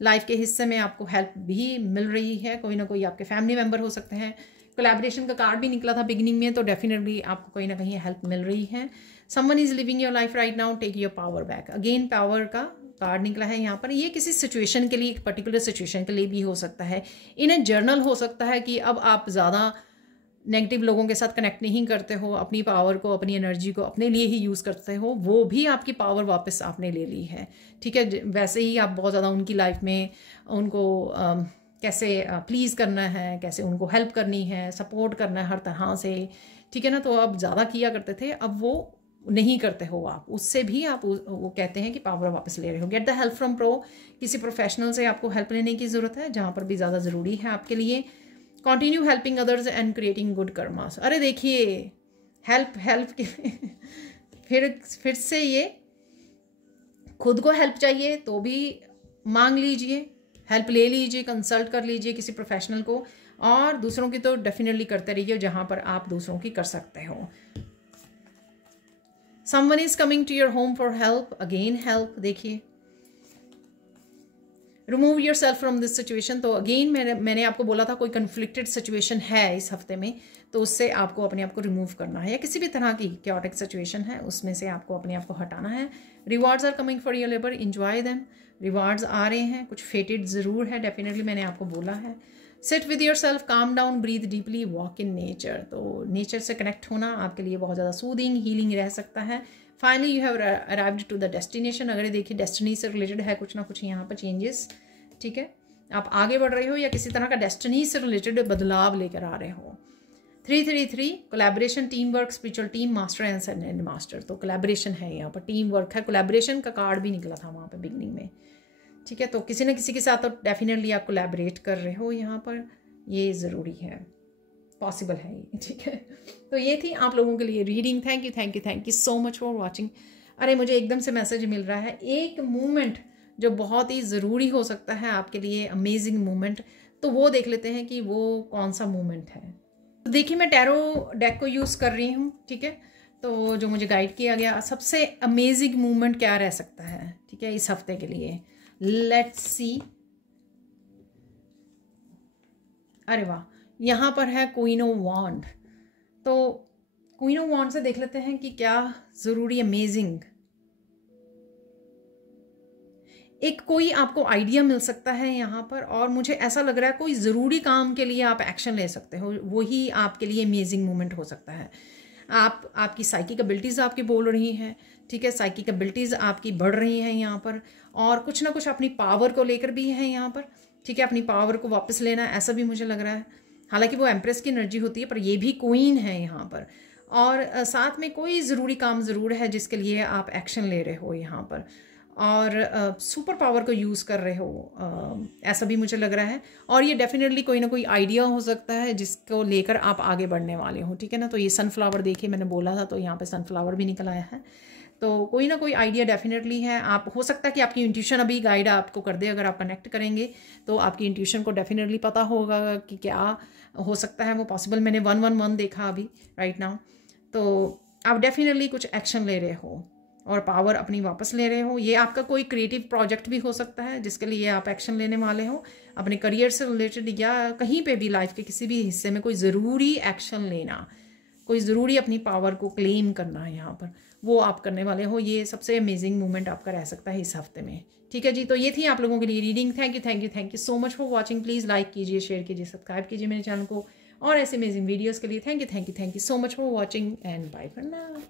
लाइफ के हिस्से में आपको हेल्प भी मिल रही है, कोई ना कोई आपके फैमिली मेम्बर हो सकते हैं। कोलैबोरेशन का कार्ड भी निकला था बिगिनिंग में, तो डेफिनेटली आपको कहीं ना कहीं हेल्प मिल रही है। Someone is living your life right now, take your power back. Again power का कार्ड निकला है यहाँ पर। ये किसी सिचुएशन के लिए, एक पर्टिकुलर सिचुएशन के लिए भी हो सकता है। इन ए जर्नल हो सकता है कि अब आप ज़्यादा नेगेटिव लोगों के साथ कनेक्ट नहीं करते हो, अपनी पावर को, अपनी एनर्जी को अपने लिए ही यूज़ करते हो, वो भी आपकी पावर वापस आपने ले ली है, ठीक है। वैसे ही आप बहुत ज़्यादा उनकी लाइफ में उनको कैसे प्लीज़ करना है, कैसे उनको हेल्प करनी है, सपोर्ट करना है हर तरह से, ठीक है ना। तो आप ज़्यादा किया करते थे, अब वो नहीं करते हो आप, उससे भी आप वो कहते हैं कि पावर वापस ले रहे हो। Get the help from pro, किसी प्रोफेशनल से आपको हेल्प लेने की ज़रूरत है, जहाँ पर भी ज़्यादा ज़रूरी है आपके लिए। Continue helping others and creating good karmas. अरे देखिए हेल्प के फिर से ये खुद को हेल्प चाहिए तो भी मांग लीजिए हेल्प ले लीजिए, कंसल्ट कर लीजिए किसी प्रोफेशनल को, और दूसरों की तो डेफिनेटली करते रहिए जहाँ पर आप दूसरों की कर सकते हो। Someone is coming to your home for help, again help. देखिए, remove yourself from this situation. तो अगेन मैंने आपको बोला था कोई कन्फ्लिक्टेड सिचुएशन है इस हफ्ते में, तो उससे आपको अपने आप को रिमूव करना है, या किसी भी तरह की क्योटिक सिचुएशन है उसमें से आपको अपने आप को हटाना है। Rewards are coming for your labour, enjoy them. Rewards आ रहे हैं, कुछ फेटेड ज़रूर है, डेफिनेटली मैंने आपको बोला है। Sit with yourself, calm down, breathe deeply, walk in nature. तो नेचर से कनेक्ट होना आपके लिए बहुत ज़्यादा सूदिंग, हीलिंग रह सकता है। Finally you have arrived to the destination. अगर देखिए डेस्टिनी से रिलेटेड है कुछ ना कुछ यहाँ पर चेंजेस, ठीक है, आप आगे बढ़ रहे हो या किसी तरह का डेस्टिनी से रिलेटेड बदलाव लेकर आ रहे हो। 333 collaboration, team work, spiritual team, master and master. तो कोलैबोरेशन है यहाँ पर, टीम वर्क है, कोलैबोरेशन का कार्ड भी निकला था वहाँ पे बिगनिंग में, ठीक है। तो किसी न किसी के साथ तो डेफिनेटली आप कोलैबोरेट कर रहे हो यहाँ पर, ये ज़रूरी है, पॉसिबल है ये, ठीक है। तो ये थी आप लोगों के लिए reading. Thank you so much for watching. अरे मुझे एकदम से मैसेज मिल रहा है, एक मूवमेंट जो बहुत ही ज़रूरी हो सकता है आपके लिए, अमेजिंग मूवमेंट, तो वो देख लेते हैं कि वो कौन सा मूवमेंट है। तो देखिए, मैं टैरो डेक को यूज़ कर रही हूँ, ठीक है। तो जो मुझे गाइड किया गया, सबसे अमेजिंग मूवमेंट क्या रह सकता है, ठीक है, इस हफ्ते के लिए। Let's see. अरे वाह, यहाँ पर है क्वीन ऑफ वॉन्ड। तो क्वीन ऑफ वॉन्ड से देख लेते हैं कि क्या ज़रूरी अमेजिंग एक कोई आपको आइडिया मिल सकता है यहाँ पर, और मुझे ऐसा लग रहा है कोई ज़रूरी काम के लिए आप एक्शन ले सकते हो, वही आपके लिए अमेजिंग मोमेंट हो सकता है। आपकी साइकिक एबिलिटीज़ आपकी बोल रही हैं, ठीक है, साइकिक एबिलिटीज़ आपकी बढ़ रही हैं यहाँ पर, और कुछ ना कुछ अपनी पावर को लेकर भी है यहाँ पर, ठीक है, अपनी पावर को वापस लेना, ऐसा भी मुझे लग रहा है। हालांकि वो एम्प्रेस की एनर्जी होती है, पर ये भी क्वीन है यहाँ पर, और साथ में कोई ज़रूरी काम ज़रूर है जिसके लिए आप एक्शन ले रहे हो यहाँ पर, और सुपर पावर को यूज़ कर रहे हो, ऐसा भी मुझे लग रहा है। और ये डेफिनेटली कोई ना कोई आइडिया हो सकता है जिसको लेकर आप आगे बढ़ने वाले हो, ठीक है ना। तो ये सनफ्लावर देखिए, मैंने बोला था, तो यहाँ पे सनफ्लावर भी निकल आया है। तो कोई ना कोई आइडिया डेफिनेटली है। आप हो सकता है कि आपकी इंट्यूशन अभी गाइड आपको कर दे, अगर आप कनेक्ट करेंगे तो आपकी इंट्यूशन को डेफिनेटली पता होगा कि क्या हो सकता है वो पॉसिबल। मैंने 111 देखा अभी राइट नाउ। तो आप डेफिनेटली कुछ एक्शन ले रहे हो और पावर अपनी वापस ले रहे हो। ये आपका कोई क्रिएटिव प्रोजेक्ट भी हो सकता है जिसके लिए आप एक्शन लेने वाले हो, अपने करियर से रिलेटेड या कहीं पे भी लाइफ के किसी भी हिस्से में कोई ज़रूरी एक्शन लेना, कोई ज़रूरी अपनी पावर को क्लेम करना है यहाँ पर, वो आप करने वाले हो। ये सबसे अमेजिंग मोमेंट आपका रह सकता है इस हफ्ते में, ठीक है जी। तो ये थी आप लोगों के लिए reading. Thank you so much for watching. Please like कीजिए, शेयर कीजिए, सब्सक्राइब कीजिए मेरे चैनल को, और ऐसे अमेजिंग वीडियोज़ के लिए thank you so much for watching, and bye for now.